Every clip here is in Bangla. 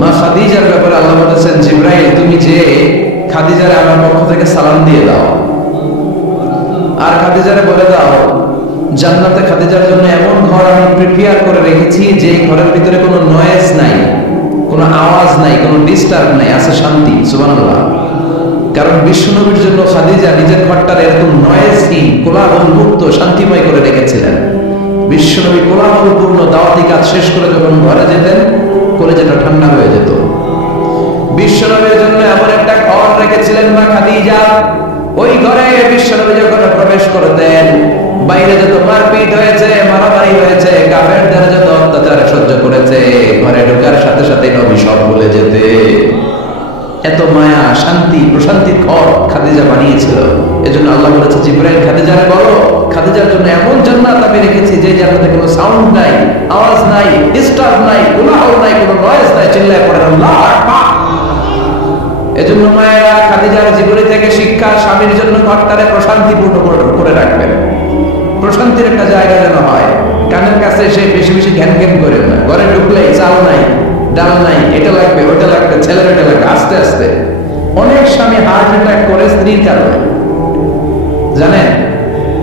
মা খাদিজার ব্যাপারে আল্লাহ বলেছেন, জিবরাইল তুমি যে খাদিজারে আমার পক্ষ থেকে সালাম দিয়ে দাও, আর খাদিজারে বলে দাও জান্নাতে খাদিজার জন্য এমন ঘর আমি প্রিপেয়ার করে রেখেছি যে ঘরের ভিতরে কোনো নয়েজ নাই, কোনো আওয়াজ নাই, কোনো ডিস্টার্ব নাই, আছে শান্তি। সুবহানাল্লাহ। কারণ বিশ্বনবীর জন্য খাদিজা নিজের ঘরটার এরকম নয়েজহীন, কোলাহল মুক্ত, শান্তিময় করে রেখেছিলেন। বিশ্বনবী কোলাহলপূর্ণ দাওয়াতি কাজ শেষ করে যখন ঘরে যেতেন, কলেজটা ঠান্ডা হয়ে যেত। বিশ্বনবীর জন্য এমন একটা ঘর রেখেছিলেন মা খাদিজা, ওই ঘরে বিশ্বনবী যখন প্রবেশ করতেন, বাইরে যত মারপিট হয়েছে, মারামারি হয়েছে, কাফেরদের যত অত্যাচার সহ্য করেছে, ঘরে ঢোকার সাথে সাথে নবী সব ভুলে যেতে। এত মায়া, শান্তি, প্রশান্তির ঘর খাদিজা বানিয়েছিল। এজন্য আল্লাহ বলেছে, জিবরাইল খাদিজারে বলো, খাদিজার জন্য এমন জান্নাত আমি রেখেছি যে জান্নাতে কোনো সাউন্ড নাই, আওয়াজ নাই, ডিস্টার্ব নাই, কোলাহল নাই, কোনো নয়েজ নাই। চিল্লায় পড়েন আল্লাহু আকবার। এজন্য মায়েরা খাদিজার জীবনী থেকে শিক্ষা, স্বামীর জন্য ঘরটারে প্রশান্তিপূর্ণ করে রাখবেন। প্রশান্তির একটা জায়গা যেন হয়। কানের কাছে এসে বেশি বেশি ঘ্যান ঘ্যান করেন না। ঘরে ঢুকলেই চাল নাই, ডাল নাই, এটা লাগবে, ওটা লাগবে, ছেলের এটা লাগবে। আস্তে আস্তে অনেক স্বামী হার্ট অ্যাটাক করে স্ত্রীর কারণে, জানেন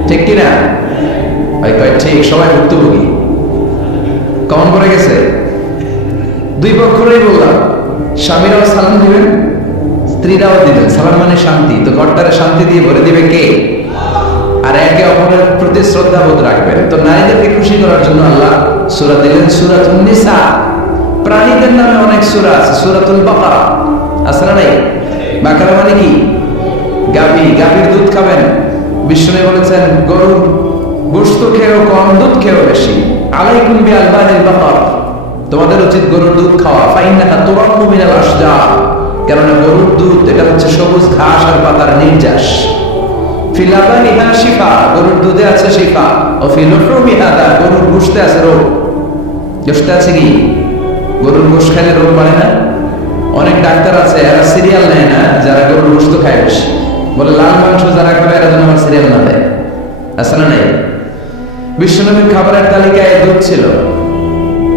ঠিক কিনা? ঠিক, সবাই ভুক্তভোগী। কমন করে গেছে। দুই পক্ষেরই বললাম, স্বামীরাও সালাম দিবেন, স্ত্রীরাও দিবেন। সালাম মানে শান্তি। তো ঘরটারে শান্তি দিয়ে ভরে দিবে কে? আর একে অপরের প্রতি শ্রদ্ধাবোধ রাখবেন। তো নারীদেরকে খুশি করার জন্য আল্লাহ সূরা দিলেন, সূরাতুন নিসা। প্রাণীদের নামে অনেক সূরা আছে, সূরাতুল বাকারা আছে না নাই? বাকারা মানে কি? গাভী। গাভীর দুধ খাবেন। বিষ্ণু বলেছেন, গরুর গোশত খেয়েও কম, দুধ খেয়েও বেশি। আলাইকুম বিআলবানিল বাকার, তোমাদের উচিত গরুর দুধ খাওয়া। ফাইন্নাহা তুরাম্মু মিনাল আশজার, কারণ গরুর দুধ এটা হচ্ছে সবুজ ঘাস আর পাতার নির্যাস। ফি লাবানিহা শিফা, গরুর দুধে আছে শিফা। ও ফি লুহমিহা দা, গরুর গোশতে আছে রোগ। গোশতে আছে কি? গরুর গোশত খেলে রোগ বাড়ে না? অনেক ডাক্তার আছে এরা সিরিয়াল নেয় না, যারা গরুর গোশত খায় বেশি। বলে লাল মাংস যারা খাবে এরা যেন আমার সিরিয়াল না দেয়। আছে না নাই? বিশ্বনবীর খাবারের তালিকায় দুধ ছিল।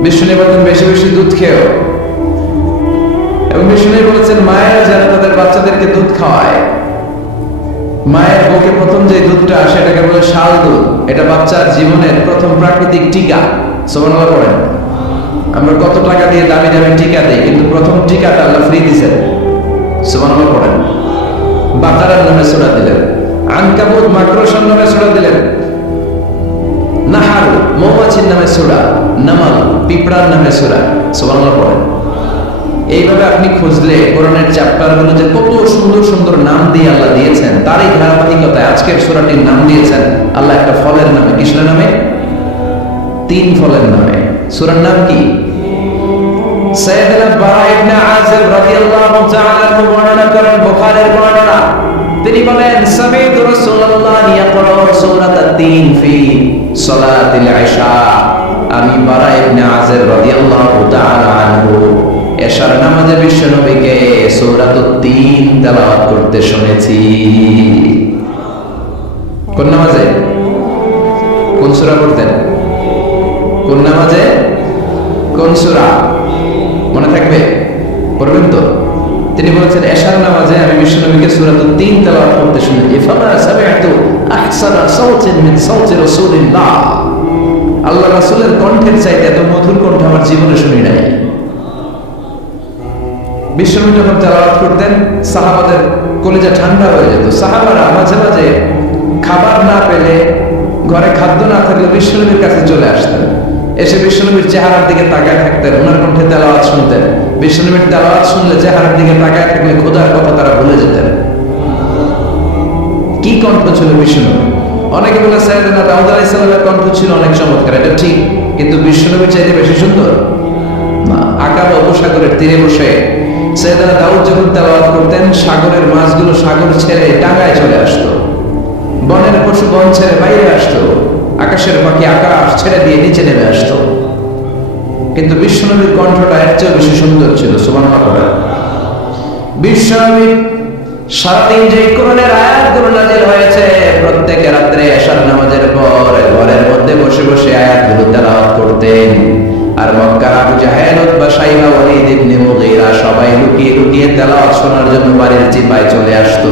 বিশ্বনবী বলেন বেশি বেশি দুধ খেও। এবং বিশ্বনবী বলেছেন, মায়েরা যারা তাদের বাচ্চাদেরকে দুধ খাওয়ায়, মায়ের বুকে প্রথম যে দুধটা আসে এটাকে বলে শাল দুধ। এটা বাচ্চার জীবনের প্রথম প্রাকৃতিক টিকা। সুবহানাল্লাহ পড়েন। আমরা কত টাকা দিয়ে দামি দামি টিকা দেই, কিন্তু প্রথম টিকাটা আল্লাহ ফ্রি দিয়েছেন। সুবহানাল্লাহ পড়েন। বাকারার নামে সূরা দিলেন, আনকাবুত মাকড়সার নামে সূরা দিলেন, নাহাল মৌমাছির নামে সূরা, নামাল পিঁপড়ার নামে সূরা। সুবহানাল্লাহ পড়েন। এইভাবে আপনি খুঁজলে কোরআনের চ্যাপ্টার গুলো যে কত সুন্দর সুন্দর নাম দিয়ে আল্লাহ দিয়েছেন, তারই ধারাবাহিকতায় আজকের সূরাটির নাম দিয়েছেন আল্লাহ একটা ফলের নামে। কিসের নামে? 3 ফলের নামে। সূরার নাম কি? সাইয়েদনা বারা ইবনে আযিব রাদিয়াল্লাহু তাআলা আনহু বর্ণনা করেন, বুখারীর বর্ণনা। তিনি বলেন, সামি'তু রাসূলুল্লাহ ইয়াকরাউ সূরাতাত তিন ফি সালাতিল ইশা। আমি বারা ইবনে আযিব রাদিয়াল্লাহু তাআলা আনহু এশার নামাজে বিশ্বনবীকে সূরাতুত তিন তেলাওয়াত করতে শুনেছি। কোন নামাজে? কোন সূরা পড়তেন? কোন নামাজে? কোন সূরা? মনে থাকবে? পড়বেন তো? তিনি বলেছেন, এশার নামাজে আমি বিশ্বনবীকে সূরাতুত তিন তেলাওয়াত করতে শুনেছি। ফামা সামি'তু আহসানা সাওতিন মিন সাওতি রাসূলিল্লাহ, আল্লাহ রাসূলের কণ্ঠের চাইতে এত মধুর কণ্ঠ আমার জীবনে শুনি নাই। বিশ্বনবী যখন তেলাওয়াত করতেন, সাহাবাদের কলিজা ঠান্ডা হয়ে যেত। সাহাবারা মাঝে মাঝে খাবার না পেলে, ঘরে খাদ্য না থাকলে বিশ্বনবীর কাছে চলে আসতেন। এসে বিশ্বনবীর চেহারার দিকে তাকায় থাকতেন, ওনার কণ্ঠে তেলাওয়াত শুনতেন। বিশ্বনবীর তেলাওয়াত শুনলে চেহারার দিকে তাকায় থাকলে খোদার কথা তারা ভুলে যেতেন। কি কণ্ঠ ছিল বিশ্বনবী! অনেকে বলে সাইয়েদনা দাউদ আলাইহিস সালামের কণ্ঠ ছিল অনেক চমৎকার, এটা ঠিক, কিন্তু বিশ্বনবীর চাইতে বেশি সুন্দর না। আকাবা উপসাগরের তীরে বসে সাইয়েদনা দাউদ যখন তেলাওয়াত করতেন, সাগরের মাছগুলো সাগর ছেড়ে ডাঙায় চলে আসতো, বনের পশু বন ছেড়ে বাইরে আসতো, আকাশের পাখি আকাশ ছেড়ে দিয়ে নিচে নেমে আসতো। কিন্তু বিশ্বনবীর কণ্ঠটা এর চেয়ে বেশি সুন্দর ছিল। সুবহানাল্লাহ। বিশ্বনবী সারাদিন যে কোরআনের আয়াতগুলো নাযিল হয়েছে, প্রত্যেক রাত্রে এশার নামাজের পর ঘরের মধ্যে বসে বসে আয়াতগুলো তেলাওয়াত করতেন। আর মক্কার আবু জাহেল, উতবা, শাইবা, ওয়ালিদ তেলাওয়াত শোনার জন্য বাড়ির চিপায় চলে আসতো।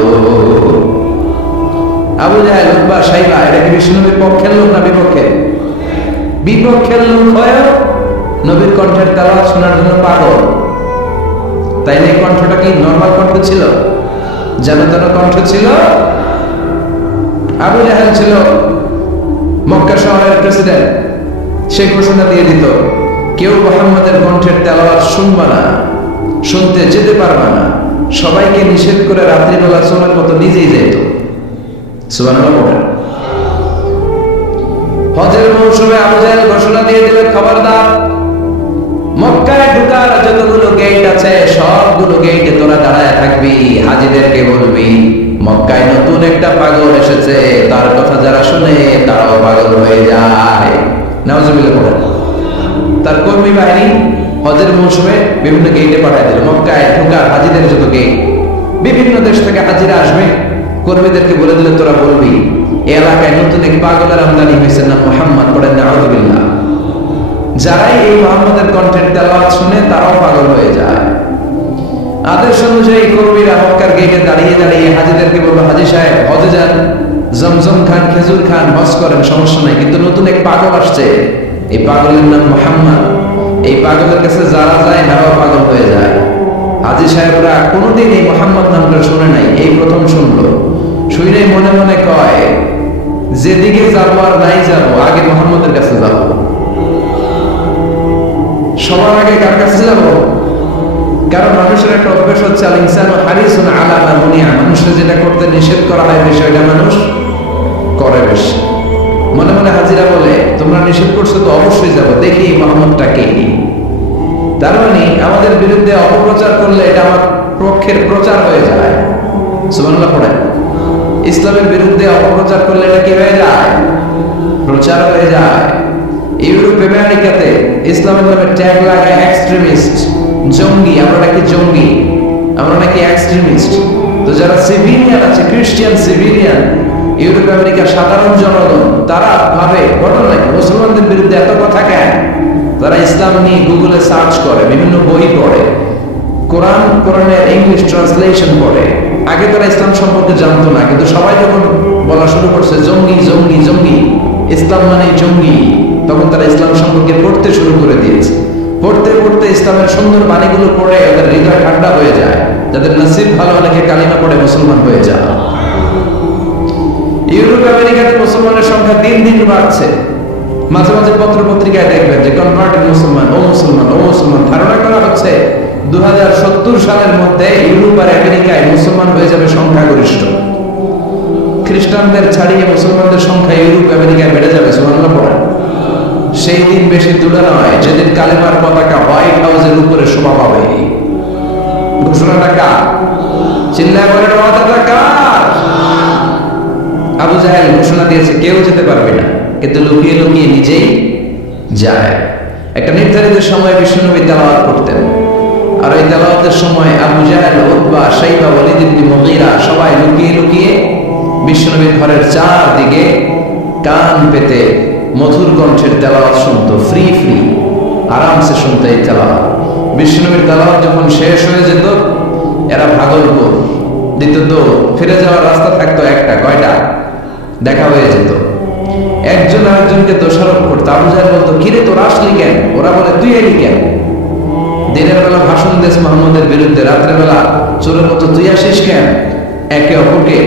আবু জাহেল, উতবা, সাইবা এটা কি বিশ্বনবীর পক্ষের লোক না বিপক্ষের? বিপক্ষের লোক হয় নবীর কণ্ঠের তেলাওয়াত শোনার জন্য পাগল। তাই এই কণ্ঠটা কি নরমাল কণ্ঠ ছিল? যেন তেন কণ্ঠ ছিল? আবু জাহেল ছিল মক্কা শহরের প্রেসিডেন্ট। সে ঘোষণা দিয়ে দিত, কেউ মুহাম্মদের কণ্ঠের তেলাওয়াত শুনবে না, শুনতে যেতে পারবে না। সবাইকে নিষেধ করে রাত্রিবেলা সোনার মতো নিজেই যেত। সুবহানাল্লাহ বলেন। হজের মৌসুমে আবু জাহেল ঘোষণা দিয়ে দিলেন, খবরদার, মক্কায় ঢোকার যতগুলো গেট আছে সবগুলো গেটে তোরা দাঁড়ায় থাকবি, হাজিদেরকে বলবি মক্কায় নতুন একটা পাগল এসেছে, তার কথা যারা শুনে তারাও পাগল হয়ে যায়। নাউজুবিল্লাহ বলেন। তার কর্মী বাহিনী হজের মৌসুমে বিভিন্ন গেটে পাঠায় দিল। মক্কায় ঢোকার হাজিদের যত গেট, বিভিন্ন দেশ থেকে হাজিরা আসবে, কর্মীদেরকে বলে দিলে তোরা বলবি এই এলাকায় নতুন এক পাগলের আমদানি হয়েছে, না মুহাম্মদ। পড়েন নাউজুবিল্লাহ। যারাই এই মুহাম্মদের কণ্ঠের তেলাওয়াত শুনে তারাও পাগল হয়ে যায়। আদেশ অনুযায়ী কর্মীরা মক্কার গেটে দাঁড়িয়ে দাঁড়িয়ে হাজিদেরকে বলল, হাজি সাহেব হজে যান, জমজম খান, খেজুর খান, হজ করেন, সমস্যা নাই, কিন্তু নতুন এক পাগল আসছে, এই পাগলের নাম মুহাম্মদ। এই পাগলের কাছে যারা যায় তারাও পাগল হয়ে যায়। হাজি সাহেবরা কোনোদিন এই মুহাম্মদ নামটা শুনে নাই, এই প্রথম শুনলো। শুনে মনে মনে কয়, যেদিকে যাবো আর নাই যাবো, আগে মুহাম্মদের কাছে যাবো। সবার আগে কার কাছে যাবো? কারণ মানুষের একটা অভ্যাস হচ্ছে, আল ইনসানু হারিসুন আলা মা মুনিআ, মানুষের যেটা করতে নিষেধ করা হয় বেশি ওইটা মানুষ করে বেশি। মনে মনে হাজিরা বলে, তোমরা নিষেধ করছো তো অবশ্যই যাবো, দেখি মুহাম্মদটা কে। তার মানে আমাদের বিরুদ্ধে অপপ্রচার করলে এটা আমার পক্ষের প্রচার হয়ে যায়। সুবহানাল্লাহ পড়েন। ইসলামের বিরুদ্ধে অপপ্রচার করলে এটা কি হয়ে যায়? প্রচার হয়ে যায়। ইউরোপ আমেরিকাতে ইসলামের নামে ট্যাগ লাগায় এক্সট্রিমিস্ট, জঙ্গি। আমরা নাকি জঙ্গি, আমরা নাকি এক্সট্রিমিস্ট। তো যারা সিভিলিয়ান আছে, খ্রিস্টান সিভিলিয়ান, ইউরোপ আমেরিকার সাধারণ জনগণ, তারা ভাবে ঘটনা নাকি মুসলমানদের বিরুদ্ধে এত কথা কেন? তারা ইসলাম নিয়ে গুগলে সার্চ করে, বিভিন্ন বই পড়ে, কোরআনের ইংলিশ ট্রান্সলেশন পড়ে। আগে তারা ইসলাম সম্পর্কে জানতো না, কিন্তু সবাই যখন বলা শুরু করছে জঙ্গি জঙ্গি জঙ্গি, ইসলাম মানে জঙ্গি, তখন তারা ইসলাম সম্পর্কে পড়তে শুরু করে দিয়েছে। পড়তে পড়তে ইসলামের সুন্দর বাণীগুলো পড়ে ওদের হৃদয় ঠান্ডা হয়ে যায়। যাদের নসিব ভালো, অনেকে কালিমা পড়ে মুসলমান হয়ে যায়। ইউরোপ আমেরিকাতে মুসলমানের সংখ্যা দিন দিন বাড়ছে। মাঝে মাঝে পত্র পত্রিকায় দেখবেন যে কনভার্টেড মুসলমান, ও মুসলমান, ও মুসলমান। ধারণা করা হচ্ছে 2070 সালের মধ্যে ইউরোপ আর আমেরিকায় মুসলমান হয়ে যাবে সংখ্যাগরিষ্ঠ। খ্রিস্টানদের ছাড়িয়ে মুসলমানদের সংখ্যা ইউরোপ আমেরিকায় বেড়ে যাবে। সুবহানাল্লাহ পড়েন। সেই দিন বেশি দূরে নয় যেদিন কালেমার পতাকা হোয়াইট হাউসের উপরে শোভা পাবে। ঘোষণাটা কার? চিল্লায় বলেন, ওয়াদাটা কার? আবু জাহেল ঘোষণা দিয়েছে, কেউ যেতে পারবে না, কিন্তু লুকিয়ে লুকিয়ে নিজেই যায়। একটা নির্ধারিত সময় বিশ্বনবী তেলাওয়াত করতেন, আর ওই তেলাওয়াতের সময় আবু জাহেল, উতবা, সাইবা, ওয়ালিদ ইবনে মুগীরা সবাই লুকিয়ে লুকিয়ে বিশ্বনবীর ঘরের চারদিকে কান পেতে মধুর কণ্ঠের তেলাওয়াত শুনতো। ফ্রি ফ্রি আরামসে শুনতো এই তেলাওয়াত। বিশ্বনবীর তেলাওয়াত যখন শেষ হয়ে যেত, এরা ভাগলপুর দিত দৌড়। ফিরে যাওয়ার রাস্তা থাকতো একটা, কয়টা? দেখা হয়ে যেত। একজন আরেকজনকে দোষারোপ করতো। আবু জাহেল বলতো, কিরে তোর আসলি কেন? ওরা বলে, তুই এলি কেন? দিনের বেলা ভাষণ দেশ মুহাম্মদের বিরুদ্ধে, রাত্রে বেলা চোরের মতো তুই আসিস কেন? একে অপরকে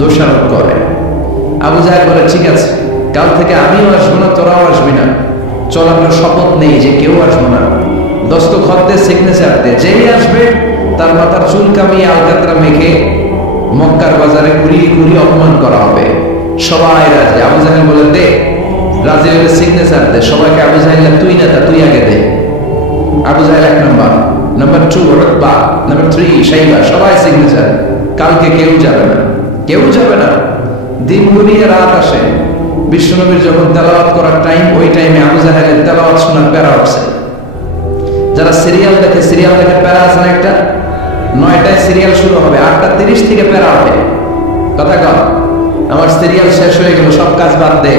দোষারোপ করে। আবু জাহেল বলে, ঠিক আছে, কাল থেকে আমিও আসবো না, তোরাও আসবি না। চল আমরা শপথ নেই যে কেউ আসবো না। দস্তখত দে, সিগনেচার দে, যেই আসবে তার মাথার চুল কামিয়ে আলকাতরা মেখে মক্কার বাজারে ঘুরিয়ে ঘুরিয়ে অপমান করা হবে। সবাই রাজি। আবু জাহেল বলে, দে। রাজি হলে সিগনেচার দে। সবাইকে আবু জাহেল, তুই না, তুই আগে দে। আবু জাহেল 1 নম্বর, নাম্বার 2 উতবা, নাম্বার 3 সাইবা, সবাই সিগনেচার। কালকে কেউ যাবে না, কেউ যাবে না। দিন ঘুরিয়ে রাত আসে। বিশ্বনবীর যখন তেলাওয়াত করার টাইম, ওই টাইমে আবু জাহেলের তেলাওয়াত শোনার প্যারা উঠছে। যারা সিরিয়াল দেখে, প্যারা আছে না একটা? 9টায় সিরিয়াল শুরু হবে, 8:30 থেকে প্যারা ওঠে। কথা কম, আমার সিরিয়াল শেষ হয়ে গেল, সব কাজ বাদ দে,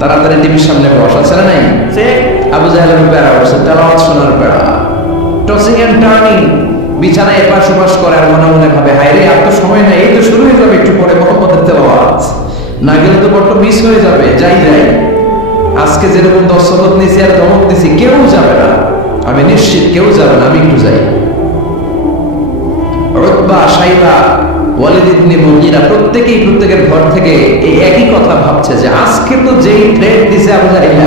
তাড়াতাড়ি টিভির সামনে বস। আছে না নাই? আবু জাহেলের প্যারা উঠছে, তেলাওয়াত শোনার প্যারা। টসিং এন্ড টার্নিং, বিছানায় এপাশ ওপাশ করে আর মনে মনে ভাবে হায় রে আর তো সময় নাই, এই তো শুরু হয়ে যাবে একটু পরে মুহাম্মদের তেলাওয়াত, না গেলে তো বড্ড মিস হয়ে যাবে, যাই যাই। আজকে যেরকম দস্তখত নিছি আর ধমক দিছি, কেউ যাবে না, আমি নিশ্চিত কেউ যাবে না, আমি একটু যাই। উতবা, শাইবা, ওয়ালিদ ইবনে মুগীরা প্রত্যেকেই প্রত্যেকের ঘর থেকে এই একই কথা ভাবছে যে আজকে তো যেই ট্রেড দিছে আবু জাহেল,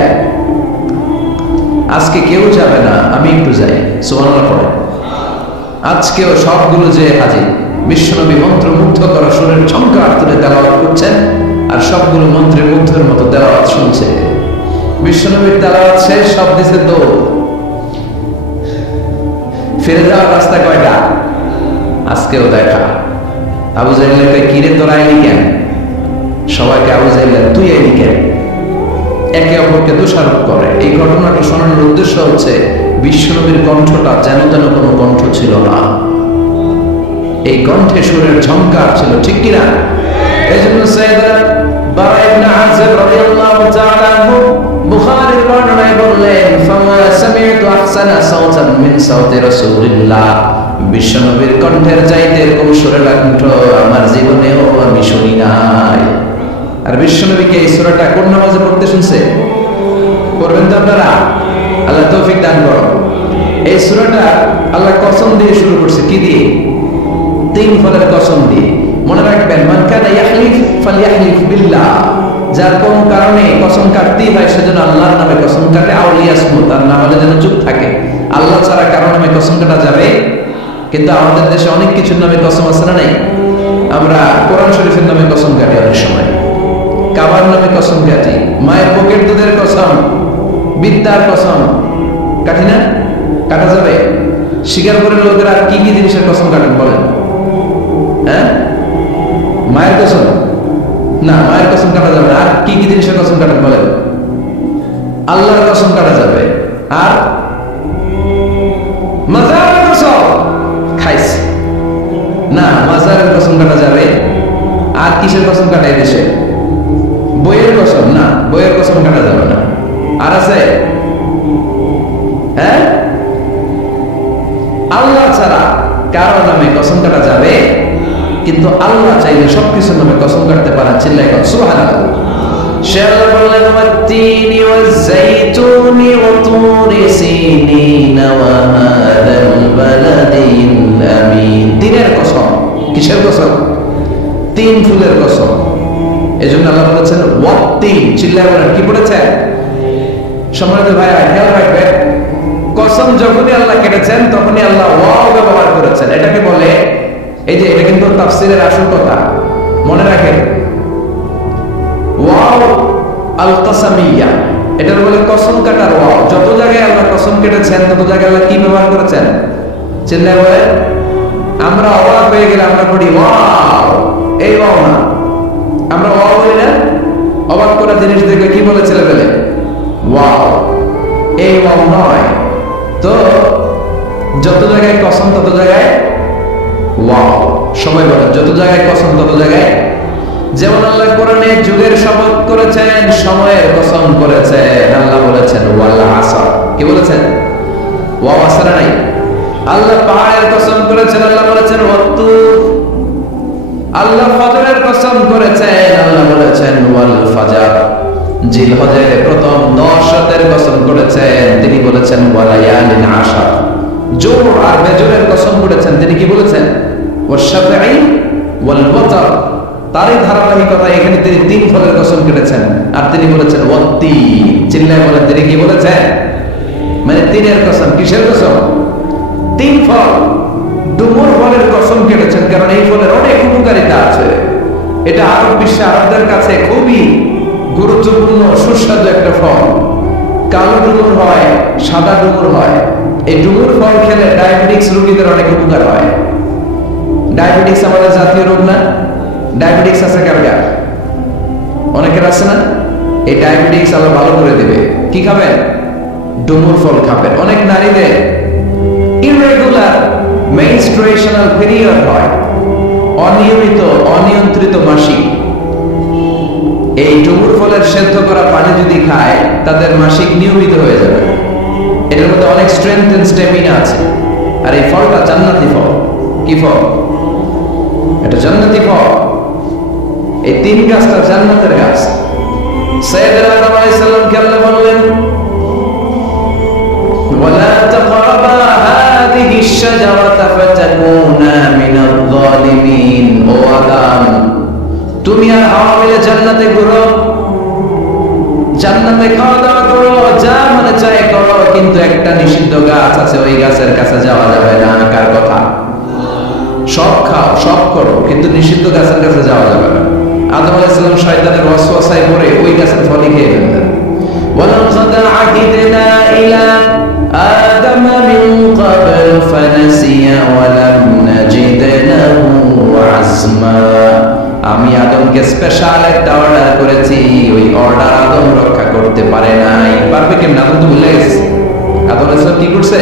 আজকে কেউ যাবে না, আমি একটু যাই। সুবহানাল্লাহ পড়ে। আজকেও সবগুলো যে হাজির, বিশ্বনবী মন্ত্রমুগ্ধ করা সুরের ঝংকার তুলে তেলাওয়াত করছেন, আর সবগুলো মন্ত্রে মুগ্ধের মতো তেলাওয়াত শুনছে। বিশ্বনবীর তেলাওয়াত শেষ, সব দিছে দৌড়। ফিরে যাওয়ার রাস্তা কয়টা? আজকেও দেখা। আবু জাহেলকে কিরে তোরা আইলি কেন? সবাইকে আবু জাহেল তুই আইলি কেন, একে অপরকে দোষারোপ করে। এই ঘটনাটা শোনানোর উদ্দেশ্য হচ্ছে বিশ্বনবীর কণ্ঠটা যেন তেন কোনো কণ্ঠ ছিল না, এই কণ্ঠে সুরের ঝংকার ছিল, ঠিক কিনা? এই জন্য সাইয়েদনা বারা ইবনে আযিব রাদিয়াল্লাহু তাআলা আনহু বুখারীর বর্ণনায় বললেন, ফামা সামি'তু আহসানা সাওতান মিন সাওতি রাসূলিল্লাহ, বিশ্বনবীর কণ্ঠের চাইতে এরকম সুরের কণ্ঠ আমার জীবনেও আমি শুনি নাই। আর বিশ্বনবীকে এই সূরাটা কোন নামাজে পড়তে শুনছে? পড়বেন তো আপনারা? আল্লাহ তৌফিক দান করো। এই সূরাটা আল্লাহ কসম দিয়ে শুরু করছে, কি দিয়ে? তিন ফলের কসম দিয়ে। মনে রাখবেন, মান কানা ইয়াহলিফ ফালইয়াহলিফ বিল্লাহ, যার কোন কারণে কসম কাটতেই হয় সেজন্য আল্লাহর নামে কসম কাটে, আউলিয়াসমু, তার নাম হলে যেন চুপ থাকে। আল্লাহ ছাড়া কারো নামে কসম কাটা যাবে? কিন্তু আমাদের দেশে অনেক কিছুর নামে কসম আছে না নাই? আমরা কোরআন শরীফের নামে কসম কাটি, অনেক সময় কাবার নামে কসম কাটি, মায়ের বুকের দুধের কসম, বিদ্যার কসম কাটি না? কাটা যাবে? স্বীকার করে লোকেরা কি কি জিনিসের কসম কাটেন বলেন? হ্যাঁ, মায়ের কসম না, মায়ের কসম কাটা যাবে না। আর কি কি জিনিসের কসম কাটেন বলেন? আল্লাহর কসম কাটা যাবে, আর মাজারের কসম খাইছে না, মাজারের কসম কাটা যাবে। আর কিসের কসম কাটাই দেশে? বইয়ের কসম না, বইয়ের কসম কাটা যাবে না। আর আছে? হ্যাঁ, আল্লাহ ছাড়া কারো নামে কসম কাটা যাবে, কিন্তু আল্লাহ চাইলে সবকিছুর নামে কসম কাটতে পারেন। চিল্লাই কর সুবহানাল্লাহ। সে আল্লাহ বললেন, ওয়াত-তিনি ওয়াজ-যাইতুনি ওয়া তুরি সিনিন ওয়া হাদাল বালাদিল আমিন। তিনের কসম। কিসের কসম? তিন ফুলের কসম। এজন্য আল্লাহ বলেছেন ওয়াত-তিন। চিল্লাই বলেন, কি পড়েছে? সম্মানিত ভাইরা খেয়াল রাখবেন, কসম যখনই আল্লাহ কেটেছেন তখনই আল্লাহ ওয়াও ব্যবহার করেছেন। এটাকে বলে, এই যে এটা কিন্তু তাফসীরের আসল কথা, মনে রাখেন, ওয়াও আল কাসামিয়া, এটার বলে কসম কাটার ওয়াও। যত জায়গায় আল্লাহ কসম কেটেছেন তত জায়গায় আল্লাহ কি ব্যবহার করেছেন? চিন্তা করে আমরা অবাক হয়ে গেলে আমরা পড়ি ওয়াও, এই ওয়াও না, আমরা ওয়াও বলি না? অবাক করা জিনিস দেখলে কি বলে ছেলে পেলে? ওয়াও, এই ওয়াও নয়। তো যত জায়গায় কসম তত জায়গায় ওয়াও। সবাই বলেন, যত জায়গায় কসম তত জায়গায়। যেমন আল্লাহ কোরআনে যুগের শপথ করেছেন, সময়ের কসম করেছেন। আল্লাহ বলেছেন ওয়াল আসর। কি বলেছেন? ওয়াও আসর নাই। আল্লাহ পাহাড়ের কসম করেছেন, আল্লাহ বলেছেন ওয়াত্তুর। আল্লাহ ফজরের কসম করেছেন, আল্লাহ বলেছেন ওয়াল ফাজর। জিলহজের প্রথম 10 রাতের কসম করেছেন, তিনি বলেছেন ওয়ালায়ালিন আশর। জোর আর বেজরের কসম করেছেন, তিনি কি বলেছেন? ওয়াশ-শাফঈ ওয়াল ওয়াতর। তারই ধারাবাহিকতা এখানে তিনি তিন ফলের কসম কেটেছেন, আর তিনি বলেছেন ওয়াত-তিন। চিল্লায় বলেন, তিনি কি বলেছেন? মানে তিনের কসম। কিসের কসম? তিন ফল। ডুমুর ফলের কসম কেটেছেন, কারণ এই ফলের অনেক উপকারিতা আছে। এটা আরব বিশ্বে আরবদের কাছে খুবই গুরুত্বপূর্ণ সুস্বাদু একটা ফল। কালো ডুমুর হয়, সাদা ডুমুর হয়। এই ডুমুর ফল খেলে ডায়াবেটিক্স রোগীদের অনেক উপকার হয়। ডায়াবেটিক্স আমাদের জাতীয় রোগ না? ডায়াবেটিক্স আছে কার? অনেকের আছে না? এই ডায়াবেটিক্স আল্লাহ ভালো করে দেবে। কি খাবেন? ডুমুর ফল খাবেন। অনেক নারীদের ইররেগুলার মেনস্ট্রুয়েশনাল পিরিয়ড হয়, অনিয়মিত অনিয়ন্ত্রিত মাসিক। এই ডুমুর ফলের সেদ্ধ করা পানি যদি খায়, তাদের মাসিক নিয়মিত হয়ে যাবে। এটার মধ্যে অনেক স্ট্রেংথ এন্ড স্ট্যামিনা আছে। আর এই ফলটা জান্নাতি ফল। কি ফল? এটা জান্নাতি ফল। এই তিন গাছটা জান্নাতের গাছ। সাইয়েদনা আদম আলাইহিস সালামকে আল্লাহ বললেন, ওয়ালা তাকরাবা হাদিহি আশ-শাজারাতা ফাতাকুনা মিনাল যালিমিন। ও আদম, তুমি আর হাওয়া মিলে জান্নাতে ঘুরো, জান্নাতে খাওয়া দাওয়া করো, যা মনে চায় করো, কিন্তু একটা নিষিদ্ধ গাছ আছে, ওই গাছের কাছে যাওয়া যাবে না। কার কথা? সব খাও, সব করো, কিন্তু নিষিদ্ধ গাছের কাছে যাওয়া যাবে না। আদম আলাইহিস সালাম শয়তানের ওয়াসওয়াসায় পড়ে ওই গাছের ফলই খেয়ে ফেললেন। ওয়ালাকাদ আ'হিদনা ইলা আদম মিন ক্বাবল ফানাসিয়া ওয়া লাম নাজিদ লাহু আযমা। আমি আদমকে স্পেশাল একটা অর্ডার করেছি, ওই অর্ডার আদম রক্ষা করতে পারে নাই। পারবে কেমন? আদম তো ভুলে গেছে। আদম আলাইহিস সালাম কি করছে?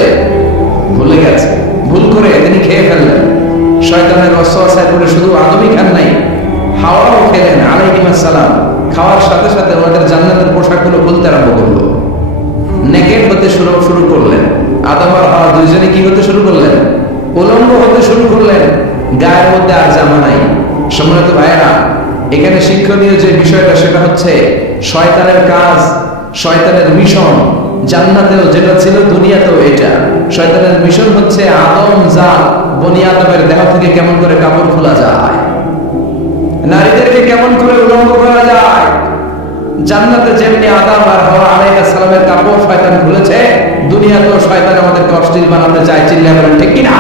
ভুলে গেছে। ভুল করে তিনি খেয়ে ফেললেন। শয়তানের ওয়াসওয়াসায় পড়ে শুধু আদমই খান নাই, হাওয়াও খেলেন আলাইহিস সালাম। খাওয়ার সাথে সাথে ওনাদের জান্নাতের পোশাকগুলো খুলতে আরম্ভ করলো, নেকেড হতে শুরু করলেন। আদম আর হাওয়া দুইজনে কি হতে শুরু করলেন? উলঙ্গ হতে শুরু করলেন। গায়ের মধ্যে আর জামা নাই। সম্মানিত ভাইয়েরা, এখানে শিক্ষণীয় যে বিষয়টা সেটা হচ্ছে শয়তানের কাজ, শয়তানের মিশন জান্নাতেও যেটা ছিল দুনিয়াতেও এটা। শয়তানের মিশন হচ্ছে আদম জাত বনি আদমের দেহ থেকে কেমন করে কাপড় খোলা যায়, নারীদেরকে কেমন করে উলঙ্গ করা যায়। জান্নাতে যেমনি আদম আর হাওয়া আলাইহিস সালামের কাপড় শয়তান খুলেছে, দুনিয়াতেও শয়তান আমাদেরকে অশ্লীল বানাতে চায়। চিল্লায়ে বলেন ঠিক কি না?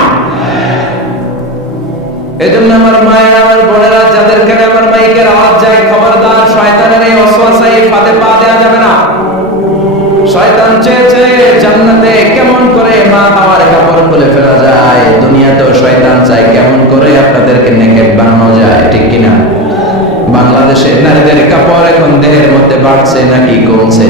এজন্য আমার মায়ের, আমার বোনেরা, যাদের কানে আমার মাইকের আওয়াজ যায়, খবরদার, শয়তানের এই ওয়াসওয়াসায় ফাঁদে পা দেওয়া যাবে না। শয়তান চেয়েছে জান্নাতে কেমন করে মা হাওয়ার কাপড় খুলে ফেলা যায়, দুনিয়াতেও শয়তান চায় কেমন করে আপনাদেরকে নেকেড বানানো যায়। ঠিক কি না? বাংলাদেশে নারীদের কাপড় এখন দেহের মধ্যে বাড়ছে নাকি কমছে?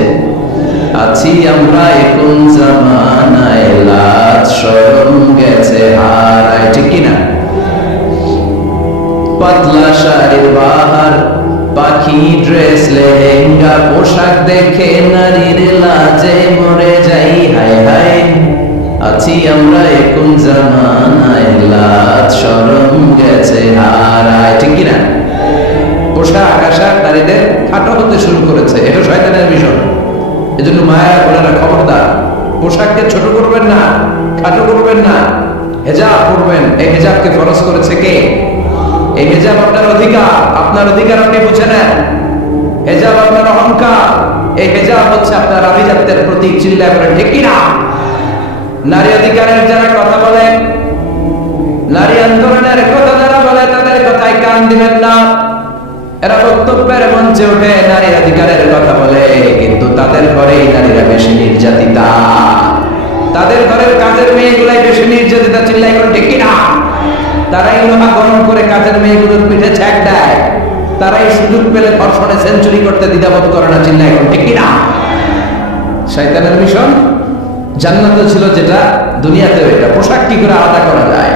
আছি আমরা এখন জামানায়, লাজ শরম গেছে হারায়। ঠিক কি না? পাতলা শাড়ির বাহার, পাখি ড্রেস, লেহেঙ্গা পোশাক দেখে নারীর লাজে মরে যাই। হায় হায়, আছি আমরা এখন জামানায়, লাজ শরম গেছে হারায়। ঠিক কি না? পোশাক আশাক নারীদের খাটো হতে শুরু করেছে। এটা শয়তানের মিশন। এজন্য মায়েরা বোনেরা খবরদার, পোশাককে ছোট করবেন না, খাটো করবেন না, হেজাব পরবেন। এই হেজাবকে ফরজ করেছে কে? এই হেজাব আপনার অধিকার, আপনার অধিকার আপনি বুঝে নেন। হেজাব আপনার অহংকার, এই হেজাব হচ্ছে আপনার আভিজাত্যের প্রতীক। চিল্লায় বলেন ঠিক কি না? নারী অধিকারের যারা কথা বলে, নারী আন্দোলনের কথা যারা বলে, তাদের কথায় কান দিবেন না। এরা বক্তব্যের মঞ্চে উঠে নারী অধিকারের কথা বলে, কিন্তু তাদের ঘরেই নারীরা বেশি নির্যাতিতা, তাদের ঘরের কাজের মেয়েগুলাই বেশি নির্যাতিতা। চিল্লাই করে ঠিক কি না? তারাই লোহা গরম করে কাজের মেয়েগুলোর পিঠে ছ্যাক দেয়, তারাই সুযোগ পেলে ধর্ষণে সেঞ্চুরি করতে দ্বিধাবোধ করে না। চিল্লাই করে ঠিক কি না? শয়তানের মিশন জান্নাতে ছিল যেটা, দুনিয়াতেও এটা। পোশাক কি করে আলাদা করা যায়?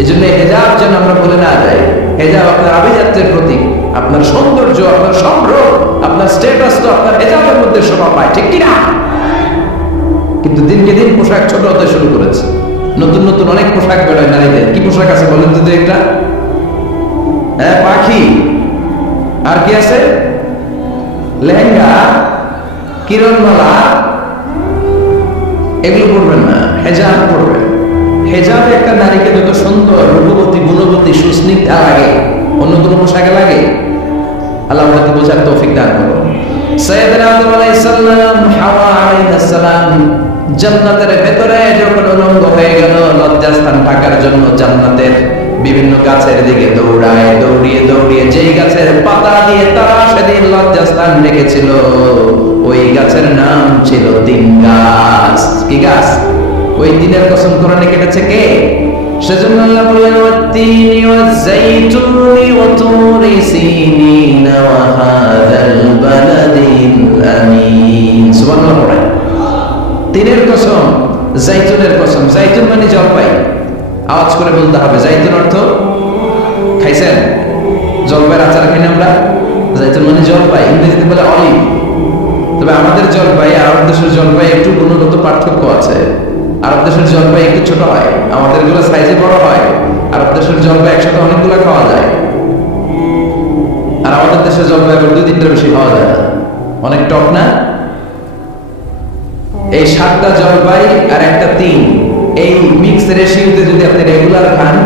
এই জন্য হেজাব যেন আমরা বলে না যাই। হেজাব আপনার আভিজাত্যের প্রতীক, আপনার সৌন্দর্য, আপনার সম্ভ্রম, আপনার স্ট্যাটাস তো আপনার হেজাবের মধ্যে শোভা পায়। ঠিক কি না? কিন্তু দিনকে দিন পোশাক ছোট হতে শুরু করেছে। নতুন নতুন অনেক পোশাক বেরোয় নারীদের। কি পোশাক আছে বলেন তো একটা? হ্যাঁ, পাখি। আর কি আছে? লেহেঙ্গা, কিরণমালা, এগুলো পড়বেন না, হেজাব পড়বেন। হেজাবে একটা নারীকে যত সুন্দর, রূপবতী, গুণবতী, সুস্নিগ্ধা লাগে, অন্য কোনো পোশাকে লাগে? আল্লাহ আমাদেরকে বোঝার তৌফিক দান করুন। সাইয়েদনা আদম আলাইহিস সালাম, হাওয়া আলাইহিস সালাম জান্নাতের ভেতরে যখন উলঙ্গ হয়ে গেল, লজ্জাস্থান ঢাকার জন্য জান্নাতের বিভিন্ন গাছের দিকে দৌড়ায়, দৌড়িয়ে দৌড়িয়ে যেই গাছের পাতা দিয়ে তারা সেদিন লজ্জাস্থান রেখেছিল, ওই গাছের নাম ছিল তিন গাছ। কি গাছ? ওই তিনের কসম কোরআনে কেটেছে কে? সেজন্য আল্লাহ বললেন, ওয়াত-তিনি ওয়াজ-যাইতুনি ওয়া তুরি সিনিন ওয়া হাযাল বালাদিল আমিন। সুবহানাল্লাহ পড়ে। তিনের কসম, জাইতুনের কসম। জাইতুন মানে জলপাই। আওয়াজ করে বলতে হবে। জাইতুন অর্থ খাইছেন? জলপাইয়ের আচার খাই না আমরা? জাইতুন মানে জলপাই, ইংরেজিতে বলে অলিভ। তবে আমাদের জলপাই আরব দেশের জলপাই একটু গুণগত পার্থক্য আছে। আরব দেশের জলপাই একটু ছোট হয়, আমাদের গুলো সাইজে বড় হয়। আরব দেশের জলপাই একসাথে অনেকগুলো খাওয়া যায়, আর আমাদের দেশের জলপাই আবার 2-3টা বেশি খাওয়া যায় না, অনেক টক না। এই 7টা জলপাই আর একটা তিন, এই মিক্স রেশিওতে যদি আপনি রেগুলার খান,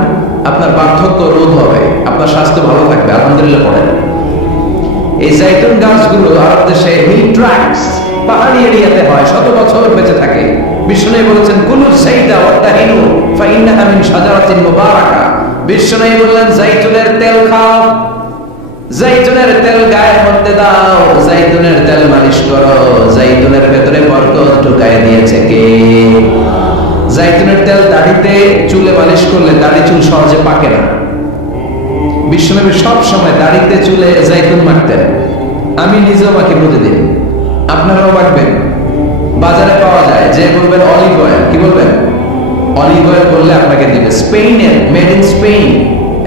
আপনার পার্থক্য রোধ হবে, আপনার স্বাস্থ্য ভালো থাকবে। আলহামদুলিল্লাহ পড়েন। এই জাইতুন গাছগুলো আরব দেশে হিল ট্র্যাক্টস, পাহাড়ি এরিয়াতে হয়, শত বছর বেঁচে থাকে। বিষ্ণু বলেছেন কুলু সাইদা ওয়া তাহিনু ফাইন্নাহা মিন শাজারাতিন মুবারাকা। বিষ্ণু বললেন জাইতুনের তেল খাও, জাইতুনের তেল গায়ের মধ্যে দাও, জাইতুনের তেল মালিশ করো, জাইতুনের ভেতরে বরকত ঢুকায় দিয়েছে কে? জাইতুনের তেল দাড়িতে চুলে মালিশ করলে দাড়ি চুল সহজে পাকে না। বিশ্বনবী সব সময় দাড়িতে চুলে জাইতুন মাখতেন। আমি নিজেও মাখি প্রতিদিন, আপনারাও মাখবেন। বাজারে পাওয়া যায়, যে বলবেন অলিভ অয়েল, কি বলবেন? অলিভ অয়েল বললে আপনাকে দিবে। স্পেনের, মেড ইন স্পেন,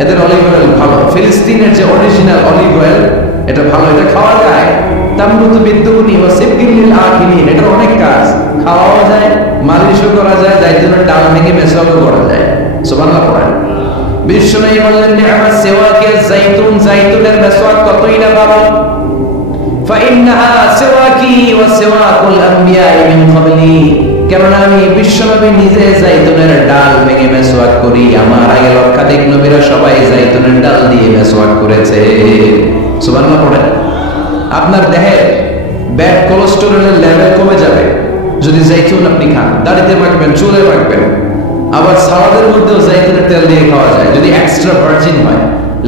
এদের অলিভ অয়েল ভালো। ফিলিস্তিনের যে অরিজিনাল অলিভ অয়েল, এটা ভালো, এটা খাওয়া যায়। তামরুতু বিদ্যুনি ওয়া সিবগিল আখিলিন, এটার অনেক কাজ, খাওয়াও যায়, মালিশও করা যায়, জাইতুনের ডাল ভেঙে মেসাজও করা যায়। সুবহানাল্লাহ পড়েন। বিষ্ণু বললেন নি'মা সিওয়াকে জাইতুন, জাইতুনের মেসওয়াক কতই না ভালো। ফাইন্নাহা সিওয়াকি ওয়া সিওয়াকুল আমবিয়া মিন ক্বাবলি, কেননা আমি বিশ্বনবী নিজে জাইতুনের ডাল ভেঙে মেসওয়াক করি, আমার আগে লক্ষাধিক নবীরা সবাই জাইতুনের ডাল দিয়ে মেসওয়াক করেছে। সুবহানাল্লাহ পড়েন। আপনার দেহে ব্যাড কোলেস্টেরলের লেভেল কমে যাবে যদি জাইতুন আপনি খান। দাড়িতে মাখবেন, চুলে মাখবেন। আবার সালাদের মধ্যেও জাইতুনের তেল দিয়ে খাওয়া যায়, যদি এক্সট্রা ভার্জিন হয়।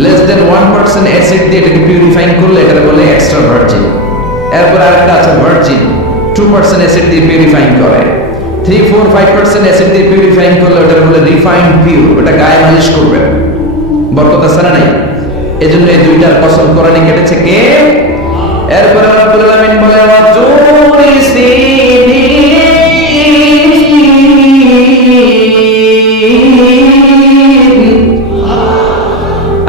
লেস দেন 1% অ্যাসিড দিয়ে এটাকে পিউরিফাইং করলে এটাকে বলে এক্সট্রা ভার্জিন। এরপর আরেকটা আছে ভার্জিন, 2% অ্যাসিড দিয়ে পিউরিফাইং করে। 3-4-5% অ্যাসিড দিয়ে পিউরিফাইং করলে ওটাকে বলে রিফাইন্ড পিউর, ওটা গায়ে মালিশ করবেন। বরকত আছে না নাই? এজন্য এই দুইটার কসম কোরআনে কেটেছে কে? এরপর রব্বুল আলামিন বলে ওয়া তুরি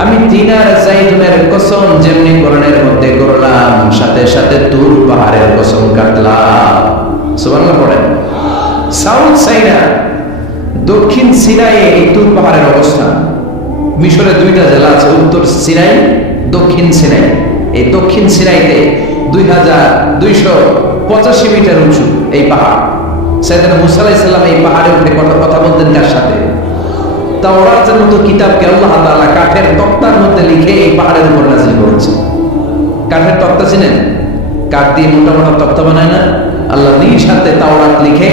আমি তিনার জাইতুনের কসম যেমনি কোরআনের মধ্যে করলাম, সাথে সাথে তুর পাহাড়ের কসম কাটলাম। সুবহানাল্লাহ পড়েন। সাউথ সাইনা, দক্ষিণ সিনাইয়ে এই তুর পাহাড়ের অবস্থান। মিশরে 2টা জেলা আছে, উত্তর সিনাই, দক্ষিণ সিনাই। এই দক্ষিণ সিনাইতে 2285 মিটার উঁচু এই পাহাড়। সাইয়েদনা মুসা আলাইহিস সালাম এই পাহাড়ে উঠে কথা বলতেন কার সাথে? তাওরাতের মতো কিতাবকে আল্লাহ তাআলা কাঠের তক্তার মধ্যে লিখে এই পাহাড়ের উপর নাযিল করেছেন। কাঠের তক্তা চিনেন? কাঠ দিয়ে মোটা মোটা তক্তা বানায় না? আল্লাহ নিজ হাতে তাওরাত লিখে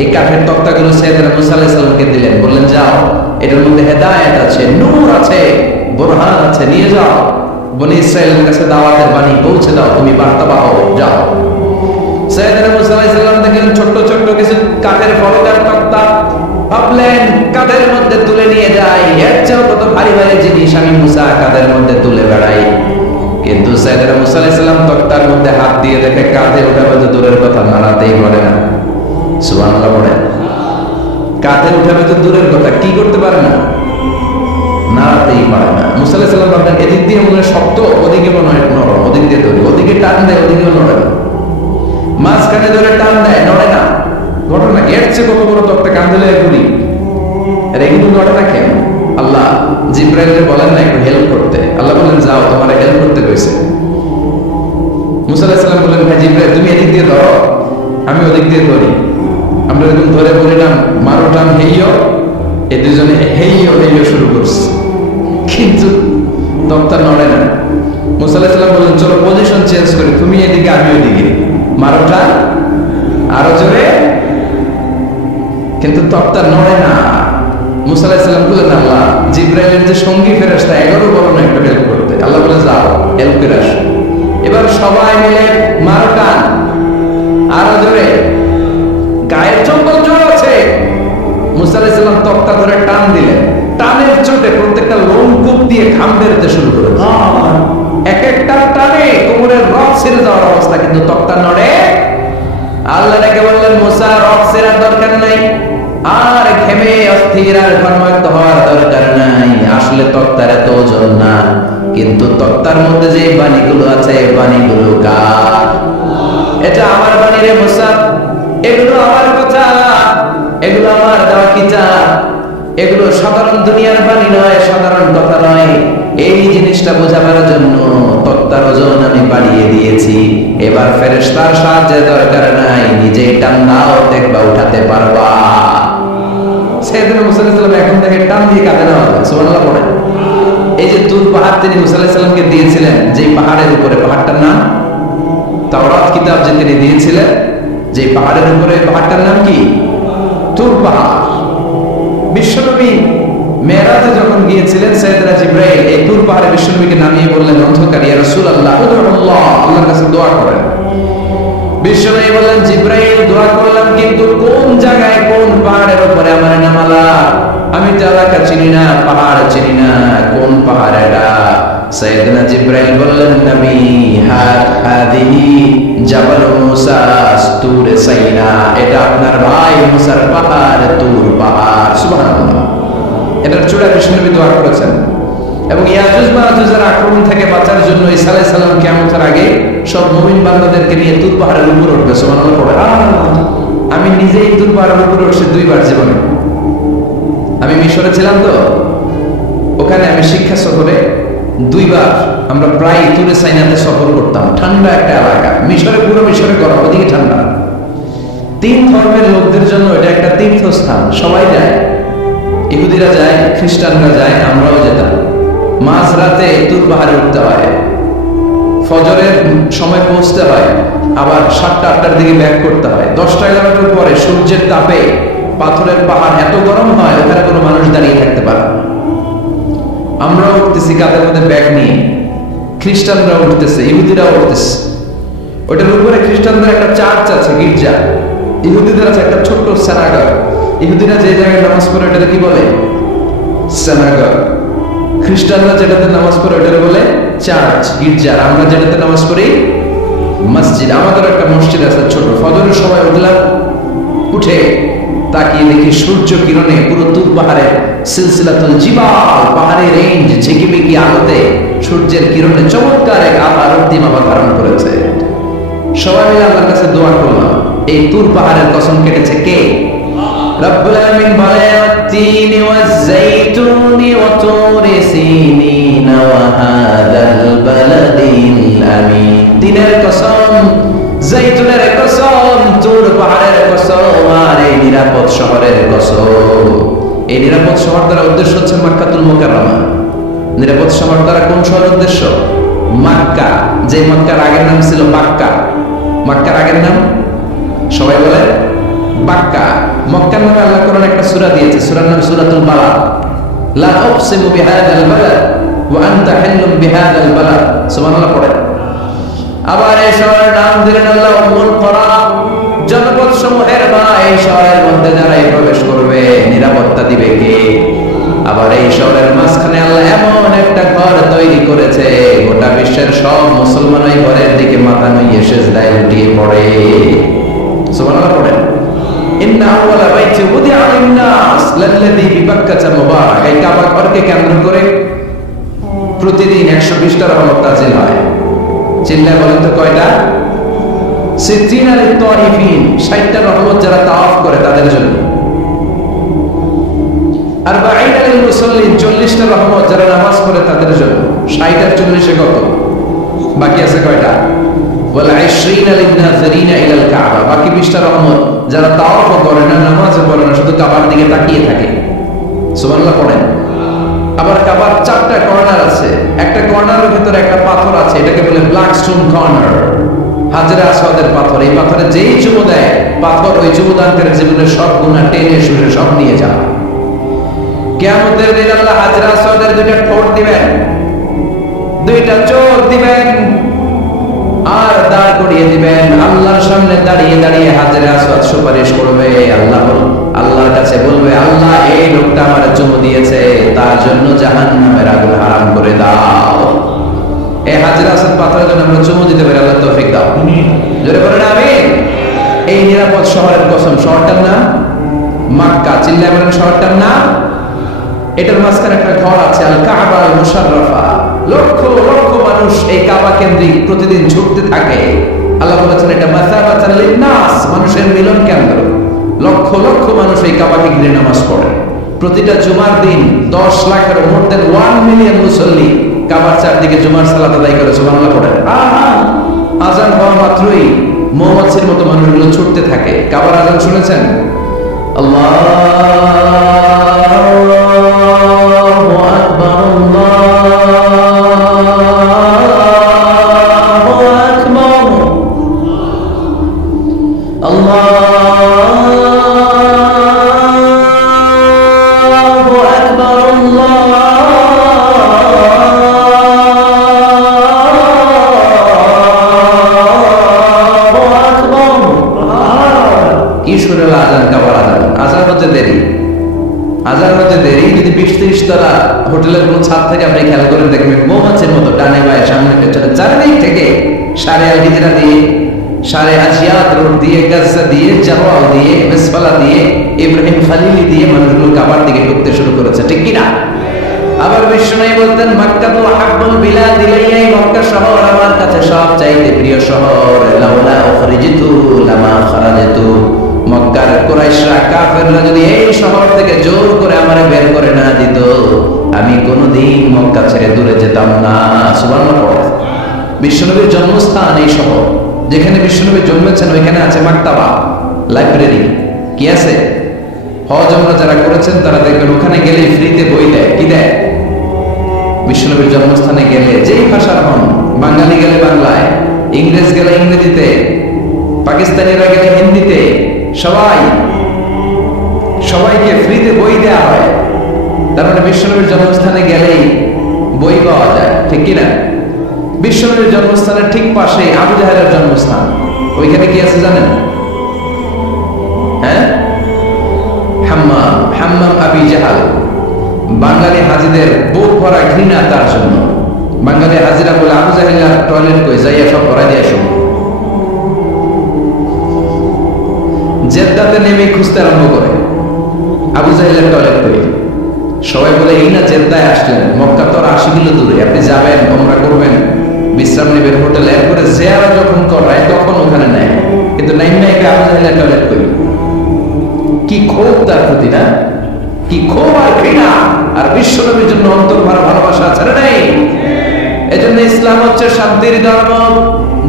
এই কাঠের তক্তাগুলো সাইয়েদনা মুসা আলাইহিস সালামকে দিলেন, বললেন যাও, এটার মধ্যে হেদায়েত আছে, নূর আছে, বুরহান আছে, নিয়ে যাও, বনি ইসরাইলের কাছে দাওয়াতের বাণী পৌঁছে দাও, তুমি বার্তাবাহ, যাও। সাইয়েদনা মুসা আলাইহিস সালাম দেখলেন ছোট্ট ছোট্ট কিছু কাঠের ফলকের তক্তা, ভাবলেন কাঁধের মধ্যে তুলে নিয়ে যাই, এর চেয়েও কত ভারী ভারী জিনিস আমি মুসা কাঁধের মধ্যে তুলে বেড়াই। কিন্তু সাইয়েদনা মুসা আলাইহিস সালাম তক্তার মধ্যে হাত দিয়ে দেখে কাঁধে ওঠাবে তো দূরের কথা, নাড়াতেই পারে না। সুবহানাল্লাহ পড়েন। কাঁধে উঠাবে তো দূরের কথা, কি করতে পারে না? নাড়াতেই পারে না। মুসা আলাইহিস সালাম ভাবলেন এদিক দিয়ে মনে হয় শক্ত, ওদিকে মনে হয় নরম, ওদিক দিয়ে ধরে, ওদিকে টান দেয়, ওদিকেও নড়ে না। মাঝখানে ধরে টান দেয়, নড়ে না। ঘটনা এর চেয়ে কত বড় তক্তা কাঁধে লয়ে ঘুরি, আর এগুলো ঘটনা কেন? আল্লাহ জিবরাইলকে বলেন না একটু হেল্প করতে? আল্লাহ বলেন যাও, তোমার হেল্প করতে কইছে। মুসা আলাইহিস সালাম বলেন ভাই জিবরাইল তুমি এদিক দিয়ে ধরো, আমি ওদিক দিয়ে ধরি। আমরা এরকম ধরে বলিলাম মারো টান হেইও, এই দুজনে হেইও হেইও শুরু করছে, কিন্তু তক্তা নড়ে না। মুসা আলাইহিস সালাম বলেন চলো পজিশন চেঞ্জ করি, তুমি এদিকে আমি ওদিকে, মারো টান আরো জোরে, কিন্তু তক্তা নড়ে না। মুসা আলাইহিস সালাম বললেন আল্লাহ জিবরাইলের যে সঙ্গী ফেরেশতা 11 বলো না একটু হেল্প করতে। আল্লাহ বলে যাও হেল্প করে আসো। এবার সবাই মিলে মারো টান আরো জোরে, গায়ের চম্বল জোর আছে। মুসা আলাইহিস সালাম তক্তা ধরে টান দিলেন, টানের চোটে প্রত্যেকটা লোমকূপ দিয়ে ঘাম বেরোতে শুরু করে, এক একটা টানে কোমরের রক ছেড়ে যাওয়ার অবস্থা, কিন্তু তক্তা নড়ে। আল্লাহ ডেকে বললেন মুসা রক ছেড়ার দরকার নাই, আর ঘেমে অস্থির আর ঘর্মাক্ত হওয়ার দরকার নাই। আসলে তক্তার এত ওজন না, কিন্তু তক্তার মধ্যে যে বাণীগুলো আছে বাণীগুলো কার? এটা আমার বাণী রে মুসা, এগুলো আমার কথা, এগুলো আমার দেওয়া কিতাব। এগুলো সাধারণ দুনিয়ার বাণী নয়, সাধারণ কথা নয়। এই জিনিসটা বোঝাবার জন্য তক্তার ওজন আমি বাড়িয়ে দিয়েছি। এবার ফেরেশতার সাহায্যের দরকার নাই, নিজেই টান দাও, দেখবা উঠাতে পারবা। সাইয়েদনা মুসা আলাইহিস সালাম এখন থেকে টান দিয়ে কাঁধে নেওয়া যায়। সুবহানাল্লাহ পড়েন। এই যে তুর পাহাড় তিনি মুসা আলাইহিস সালামকে দিয়েছিলেন, যে পাহাড়ের উপরে, পাহাড়টার নাম তাওরাত কিতাব যে তিনি দিয়েছিলেন, যে পাহাড়ের উপরে, পাহাড়টার নাম কি? তুর পাহাড়। বিশ্বনবী মেরাজে যখন গিয়েছিলেন, সাইয়েদনা জিবরাইল এই তুর পাহাড়ে বিশ্বনবীকে নামিয়ে বললেন, অন্ধকার, ইয়া রাসূলুল্লাহ, উদউল্লাহ, আল্লাহর কাছে দোয়া করেন। বিশ্বনবী বললেন, জিবরাইল দোয়া করলাম, কিন্তু কোন জায়গায় কোন পাহাড়ের উপরে আমারে নামালা? আমি তো এলাকা চিনি না, পাহাড় চিনি না, কোন পাহাড় এটা? সাইয়েদনা জিবরাইল বললেন, নবী, হাদিহি জাবাল মুসা তুর সাইনা, এটা আপনার ভাই মুসার পাহাড়, তুর পাহাড়। সুবহানাল্লাহ। এটার চূড়া বিশ্বনবী দোয়া করেছেন। এবং ইয়াজুজ মায়াজুজের আক্রমণ থেকে বাঁচার জন্য ঈসা আলাইহিস সালাম কিয়ামতের আগে সব মুমিন বান্দাদেরকে নিয়ে তুর পাহাড়ের উপরে উঠবে। সুবহানাল্লাহ পড়ে। আমি নিজেই তুর পাহাড়ের উপরে উঠছি 2 বার জীবনে। আমি মিশরে ছিলাম তো, ওখানে আমি শিক্ষা সফরে 2 বার আমরা প্রায় তুরে সাইনাতে সফর করতাম। ঠান্ডা একটা এলাকা, মিশরে, পুরো মিশরে গরম, ওদিকে ঠান্ডা। 3 ধর্মের লোকদের জন্য এটা একটা তীর্থস্থান, সবাই যায়। ইহুদিরা যায়, খ্রিস্টানরা যায়, আমরাও যেতাম। মাঝরাতে তুর পাহাড়ে উঠতে হয়, ফজরের সময় পৌঁছতে হয়, আবার 7টা-8টার দিকে ব্যাক করতে হয়। 10টা-11টার পরে সূর্যের তাপে পাথরের পাহাড় এত গরম হয়, ওখানে কোনো মানুষ দাঁড়িয়ে থাকতে পারে না। আমরাও উঠতেছি কাঁধের মধ্যে ব্যাগ নিয়ে, খ্রিস্টানরা উঠতেছে, ইহুদিরাও উঠতেছে। ওটার উপরে খ্রিস্টানদের একটা চার্চ আছে, গির্জা। ইহুদিদের আছে একটা ছোট্ট সেনাগর। ইহুদিরা যে জায়গায় নামাজ পড়ে ওটাকে কি বলে? সেনাগর। খ্রিস্টানরা যেটাতে নামাজ পড়ে ওটাকে বলে চার্চ, গির্জা। আমরা যেটাতে নামাজ পড়ি মসজিদ। আমাদের একটা মসজিদ আছে ছোট। ফজরের সময় উঠলাম, উঠে তাকিয়ে দেখি সূর্য কিরণে পুরো তুর পাহাড়ের সিলসিলাতুল জিবাল, পাহাড়ের রেঞ্জ ঝিকিমিকি আলোতে সূর্যের কিরণে চমৎকার এক আভা, রক্তিম আভা ধারণ করেছে। সবাই মিলে আল্লাহর কাছে দোয়া করলাম। এই তুর পাহাড়ের কসম কেটেছে কে? রব্বুল আলামিন বলেন, তিনি ওয়াজ-যাইতুনি ওয়া তুরি সিনিন ওয়া হাদাল বালাদিল আমিন। তিনের কসম, যাইতুনের কসম, তুর পাহাড়ের কসম, আর এই নিরাপদ শহরের কসম। এই নিরাপদ শহর দ্বারা উদ্দেশ্য হচ্ছে মক্কাতুল মুকাররমা। নিরাপদ শহর দ্বারা কোন শহর উদ্দেশ্য? মক্কা। যে মক্কার আগের নাম ছিল বাক্কা। মক্কার আগের নাম সবাই বলে বাক্কা। মক্কার নামে আল্লাহ কোরআনে একটা সূরা দিয়েছে, সূরার নাম সূরাতুল বালাদ। লা উকসিমু বিহাদাল বালাদ ওয়া আনতা হিল্লুম বিহাদাল বালাদ। সুবহানাল্লাহ পড়ে। আবার এই শহরের নাম দিলেন আল্লাহ উম্মুল কুরা, জনপদ সমূহের মা। এই শহরের মধ্যে যারা প্রবেশ করবে নিরাপত্তা দিবে কে? আবার এই শহরের মাঝখানে আল্লাহ এমন একটা ঘর তৈরি করেছে, গোটা বিশ্বের সব মুসলমান ওই ঘরের দিকে মাথা নুইয়ে সিজদায় লুটিয়ে পড়ে। সুবহানাল্লাহ পড়েন। ইন্না আউওয়ালা বাইতি উদিআ লিন-নাস লাল্লাযী বিবাক্কাতা মুবারাক। এই কাবা ঘরকে কেন্দ্র করে প্রতিদিন 120টা রহমত নাযিল হয়। চিল্লায় বলেন তো কয়টা? 60 লিত-তাওয়াফিন, 60টা রহমত যারা তাওয়াফ করে তাদের জন্য। 40 লিল-মুসাল্লিন, 40টা রহমত যারা নামাজ পড়ে তাদের জন্য। 60 আর 40 এ কত? বাকি আছে কয়টা? ওয়াল 20 লিন-নাযিরিনা ইলাল কাবা, বাকি 20টা রহমত যারা তাওয়াফ করে না, নামাজও পড়ে না, শুধু কাবার দিকে তাকিয়ে থাকে। সুবহানাল্লাহ পড়েন। আবার কাবার 4টা কর্নার আছে। একটা কর্নারের ভিতরে একটা পাথর আছে, এটাকে বলে ব্ল্যাক স্টোন কর্নার, হাজরে আসওয়াদের পাথর। এই পাথরে যেই চুমু দেয়, পাথর ওই চুমুদানকারীর জীবনের সব গুনাহ টেনে শুষে সব নিয়ে যায়। কিয়ামতের দিন আল্লাহ হাজরে আসওয়াদের 2টা ঠোঁট দিবেন, 2টা চোখ দিবেন, আর দাঁড় করিয়ে দিবেন। আল্লাহর সামনে দাঁড়িয়ে দাঁড়িয়ে হাজরে আসওয়াদ সুপারিশ করবে। আল্লাহর কাছে বলবে, আল্লাহ এই লোকটা আমার চুমু দিয়েছে, তার জন্য জাহান্নামের আগুন হারাম করে দাও। এই হাজরে আসওয়াদ পাথরের জন্য আমরা চুমু দিতে পারি, আল্লাহ তৌফিক দাও। জোরে বলেন আমিন। এই নিরাপদ শহরের কসম। শহরটার নাম মক্কা। চিল্লায় বলেন শহরটার নাম। এটার মাঝখানে একটা ঘর আছে, আল কাবা আল মুশাররাফা। লক্ষ লক্ষ মানুষ এই কাবা কেন্দ্রিক প্রতিদিন ছুটতে থাকে। আল্লাহ বলেছেন এটা মাসাবাতাল লিন-নাস, মানুষের মিলন কেন্দ্র। লক্ষ লক্ষ মানুষ এই কাবাকে ঘিরে নামাজ পড়ে। প্রতিটা জুমার দিন 10 লাখের মোর দেন 1 মিলিয়ন মুসল্লি কাবার চারদিকে জুমার সালাত আদায় করে সুবহানাল্লাহ পড়ে। আজান হওয়া মাত্রই মৌমাছির মতো মানুষগুলো ছুটতে থাকে। কাবার আজান শুনেছেন? আল্লাহু আকবার, আল্লাহু আকবার, আল্লাহু আকবার, কিশোরের আজান, কাবার আজান। আজান হতে দেরি, আজান হতে দেরি। যদি 20-30 তলা হোটেলের কোন ছাদ থেকে আপনি খেয়াল করেন দেখবেন মৌমাছির মতো ডানে বায়ে সামনে পেছনে চারদিক থেকে সারে আল হিজরা দিয়ে, সারে আজিয়াত রোড দিয়ে, গাজা দিয়ে, জাওয়াল দিয়ে, মেসফালা দিয়ে, ইব্রাহিম খালিলি দিয়ে মানুষগুলো কাবার দিকে ঢুকতে শুরু করেছে, ঠিক কি না? আবার বিষ্ণু বলতেন মক্কা তো আহাব্বুল বিলাদ ইলাইয়া, মক্কা শহর আমার কাছে সবচাইতে প্রিয় শহর। লাউলা উখরিজিতু লামা খারাজতু, মক্কার কুরাইশরা কাফেররা যদি এই শহর থেকে জোর করে আমারে বের করে না দিত, আমি কোনোদিন মক্কা ছেড়ে দূরে যেতাম না। সুবহানাল্লাহ। বিশ্বনবীর জন্মস্থান এই শহর, যেখানে বিশ্বনবী জন্মেছেন ওইখানে আছে মাকতাবা, লাইব্রেরি। কি আছে? হজ ওমরা যারা করেছেন তারা দেখবেন ওখানে গেলে ফ্রিতে বই দেয়। কি দেয়? বিশ্বনবীর জন্মস্থানে গেলে যেই ভাষার হন, বাঙালি গেলে বাংলায়, ইংরেজ গেলে ইংরেজিতে, পাকিস্তানিরা গেলে হিন্দিতে, সবাইকে ফ্রিতে বই দেওয়া হয়। তার মানে বিশ্বনবীর জন্মস্থানে গেলেই বই পাওয়া যায়, ঠিক কিনা? বিশ্বনবীর জন্মস্থানের ঠিক পাশে আবু জাহেলের জন্মস্থান। ওইখানে কি আছে জানেন? হ্যাঁ, হাম্মাম, হাম্মাম আবি জাহাল। বাঙালি হাজিদের বুক ভরা ঘৃণা তার জন্য। বাঙালি হাজিরা বলে আবু জাহেল টয়লেট কই যাইয়া সব ভরা দিয়ে আসুন। জেদ্দাতে নেমে খুঁজতে আরম্ভ করে আবু জাহেলের টয়লেট কই। সবাই বলে এই না জেদ্দায় আসলেন, মক্কা তো 80 কিলো দূরে, আপনি যাবেন, ওমরা করবেন, বিশ্রাম নেবেন হোটেলে, এরপরে জিয়ারা যখন করায় তখন ওখানে নেয়, কিন্তু নাইকে আবু জাহেলের টয়লেট কই। কি ক্ষোভ তার প্রতি, না? কি ক্ষোভ আর ঘৃণা! আর বিশ্বনবীর জন্য অন্তর ভরা ভালোবাসা ছেড়ে নেই। এজন্য ইসলাম হচ্ছে শান্তির ধর্ম।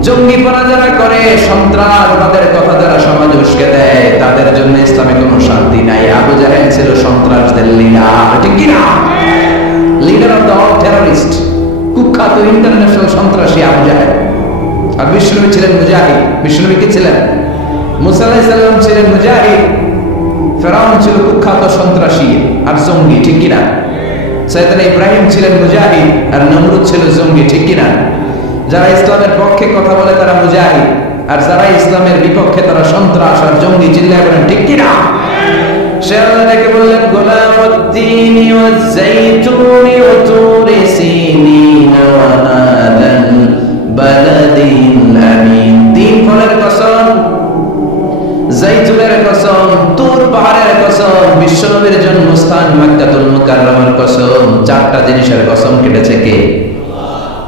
জঙ্গিপনা যারা করে, সন্ত্রাসবাদের কথা যারা সমাজ উস্কে দেয়, তাদের জন্য ইসলামে কোনো শান্তি নাই। আবু জাহেল ছিল সন্ত্রাসদের লিডার, ঠিক কি না? Leader of the all terrorist, কুখ্যাত ইন্টারন্যাশনাল সন্ত্রাসী আবু জাহেল। আর বিশ্বনবী ছিলেন মুজাহিদ। বিশ্বনবী কি ছিলেন? মুসা আলাইহিস সালাম ছিলেন মুজাহিদ। ফেরাউন ছিল কুখ্যাত সন্ত্রাসী আর জঙ্গি, ঠিক কি না? সাইয়েদনা ইব্রাহিম ছিলেন মুজাহিদ আর নমরুদ ছিল জঙ্গি, ঠিক কি না? যারা ইসলামের পক্ষে কথা বলে তারা মুজাহিদ, আর যারা ইসলামের বিপক্ষে তারা সন্ত্রাস আর জঙ্গি। চিল্লায় বলেন ঠিক কি না? সে আল্লাহকে বললেন গোলামুদ্দিন ওয়াজ যাইতুন ওয়া তুরি সিনিন ওয়া নাদাল বালাদিল আমিন। তিন ফলের কসম, যাইতুনের কসম, তুর পাহাড়ের কসম, বিশ্বনবীর জন্মস্থান মক্কাতুল মুকাররমার কসম। চারটা জিনিসের কসম কেটেছে কে?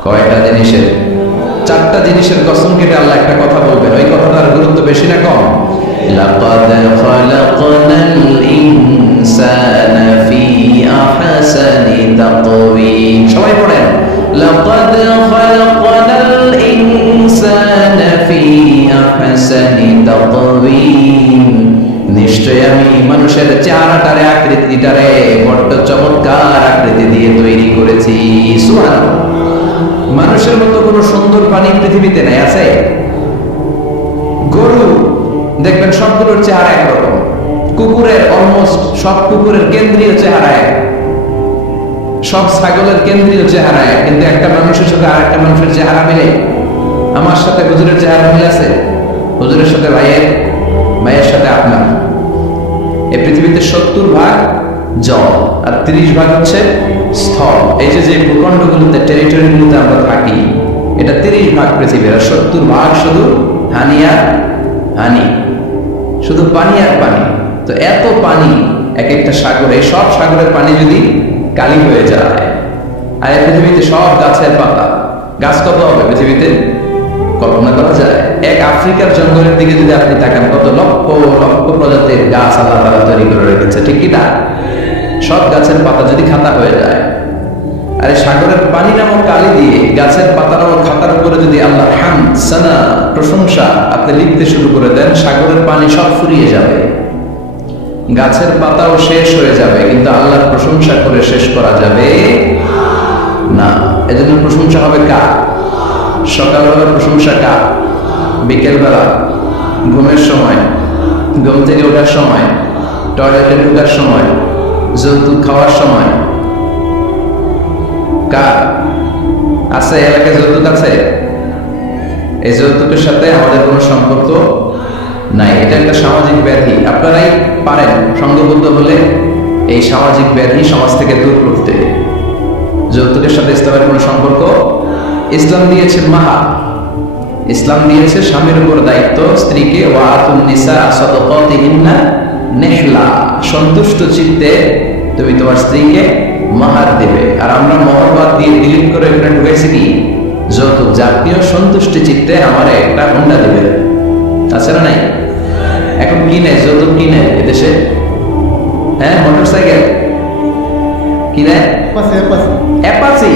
কয়টা জিনিসের? চারটা জিনিসের কসম কেটে আল্লাহ একটা কথা বলবেন। ওই কথাটার গুরুত্ব বেশি না কম? লাকাদ খালাকনাল ইনসানা ফি আহসানি তাকওয়িম। সবাই পড়েন, লাকাদ খালাকনাল ইনসানা ফি আহসানি তাকওয়িম। নিশ্চয় আমি মানুষের চেহারাটারে, আকৃতিটারে বড্ড চমৎকার আকৃতি দিয়ে তৈরি করেছি। সুবহানাল্লাহ। মানুষের মতো কোনো সুন্দর প্রাণী পৃথিবীতে নাই, আছে? গরু দেখবেন সবগুলোর চেহারা একরকম। কুকুরের অলমোস্ট সব কুকুরের কেন্দ্রীয় চেহারা এক, সব ছাগলের কেন্দ্রীয় চেহারা এক, কিন্তু একটা মানুষের সাথে আর একটা মানুষের চেহারা মিলে। আমার সাথে হুজুরের চেহারা মিল আছে, হুজুরের সাথে ভাইয়ের, ভাইয়ের সাথে আপনার। এই পৃথিবীতে 70 ভাগ জল আর 30 ভাগ হচ্ছে স্থল। এই যে ভূখণ্ডগুলোতে, টেরিটরিগুলোতে আমরা থাকি, এটা 30 ভাগ পৃথিবীর, আর 70 ভাগ শুধু হানি আর হানি, শুধু পানি আর পানি। তো এত পানি এক একটা সাগরে, সব সাগরের পানি যদি কালি হয়ে যায়, আর এই পৃথিবীতে সব গাছের পাতা, গাছ কত হবে পৃথিবীতে কল্পনা করা যায়? এক আফ্রিকার জঙ্গলের দিকে যদি আপনি তাকান, কত লক্ষ লক্ষ প্রজাতির গাছ আল্লাহ তাআলা তৈরি করে রেখেছে, ঠিক কি না? সব গাছের পাতা যদি খাতা হয়ে যায়, আর সাগরের পানি নামক কালি দিয়ে গাছের পাতা নামক খাতার উপরে যদি আল্লাহ হামদ, সানা, প্রশংসা আপনি লিখতে শুরু করে দেন, সাগরের পানি সব ফুরিয়ে যাবে, গাছের পাতাও শেষ হয়ে যাবে, কিন্তু আল্লাহর প্রশংসা করে শেষ করা যাবে না। এজন্য প্রশংসা হবে কার? সকালবেলা প্রশংসা কার? বিকেলবেলা, ঘুমের সময়, ঘুম থেকে ওঠার সময়, টয়লেটে ঢোকার সময়, যৌতুক খাওয়ার সময়। কার আছে? এলাকায় যৌতুক আছে? এই যৌতুকের সাথে আমাদের কোনো সম্পর্ক নাই। এটা একটা সামাজিক ব্যাধি। আপনারাই পারেন সংঘবদ্ধ হলে এই সামাজিক ব্যাধি সমাজ থেকে দূর করতে। যৌতুকের সাথে ইসলামের কোনো সম্পর্ক। ইসলাম দিয়েছে মাহা, ইসলাম দিয়েছে স্বামীর উপর দায়িত্ব স্ত্রীকে, ওয়াতুন নিসা সাদাকাতিহিন্না নিহলা, সন্তুষ্ট চিত্তে তুমি তোমার স্ত্রীকে মাহার দেবে। আর আমরা মহরবাদ দিয়ে ডিলিট করে এখানে ঢুকেছি কি যৌতুক। জাতীয় সন্তুষ্টি চিত্তে আমার একটা হুন্ডা দিবে, আছে না নাই? এখন কিনে যৌতুক কিনে এদেশে, হ্যাঁ, মোটরসাইকেল কিনে, অ্যাপাচি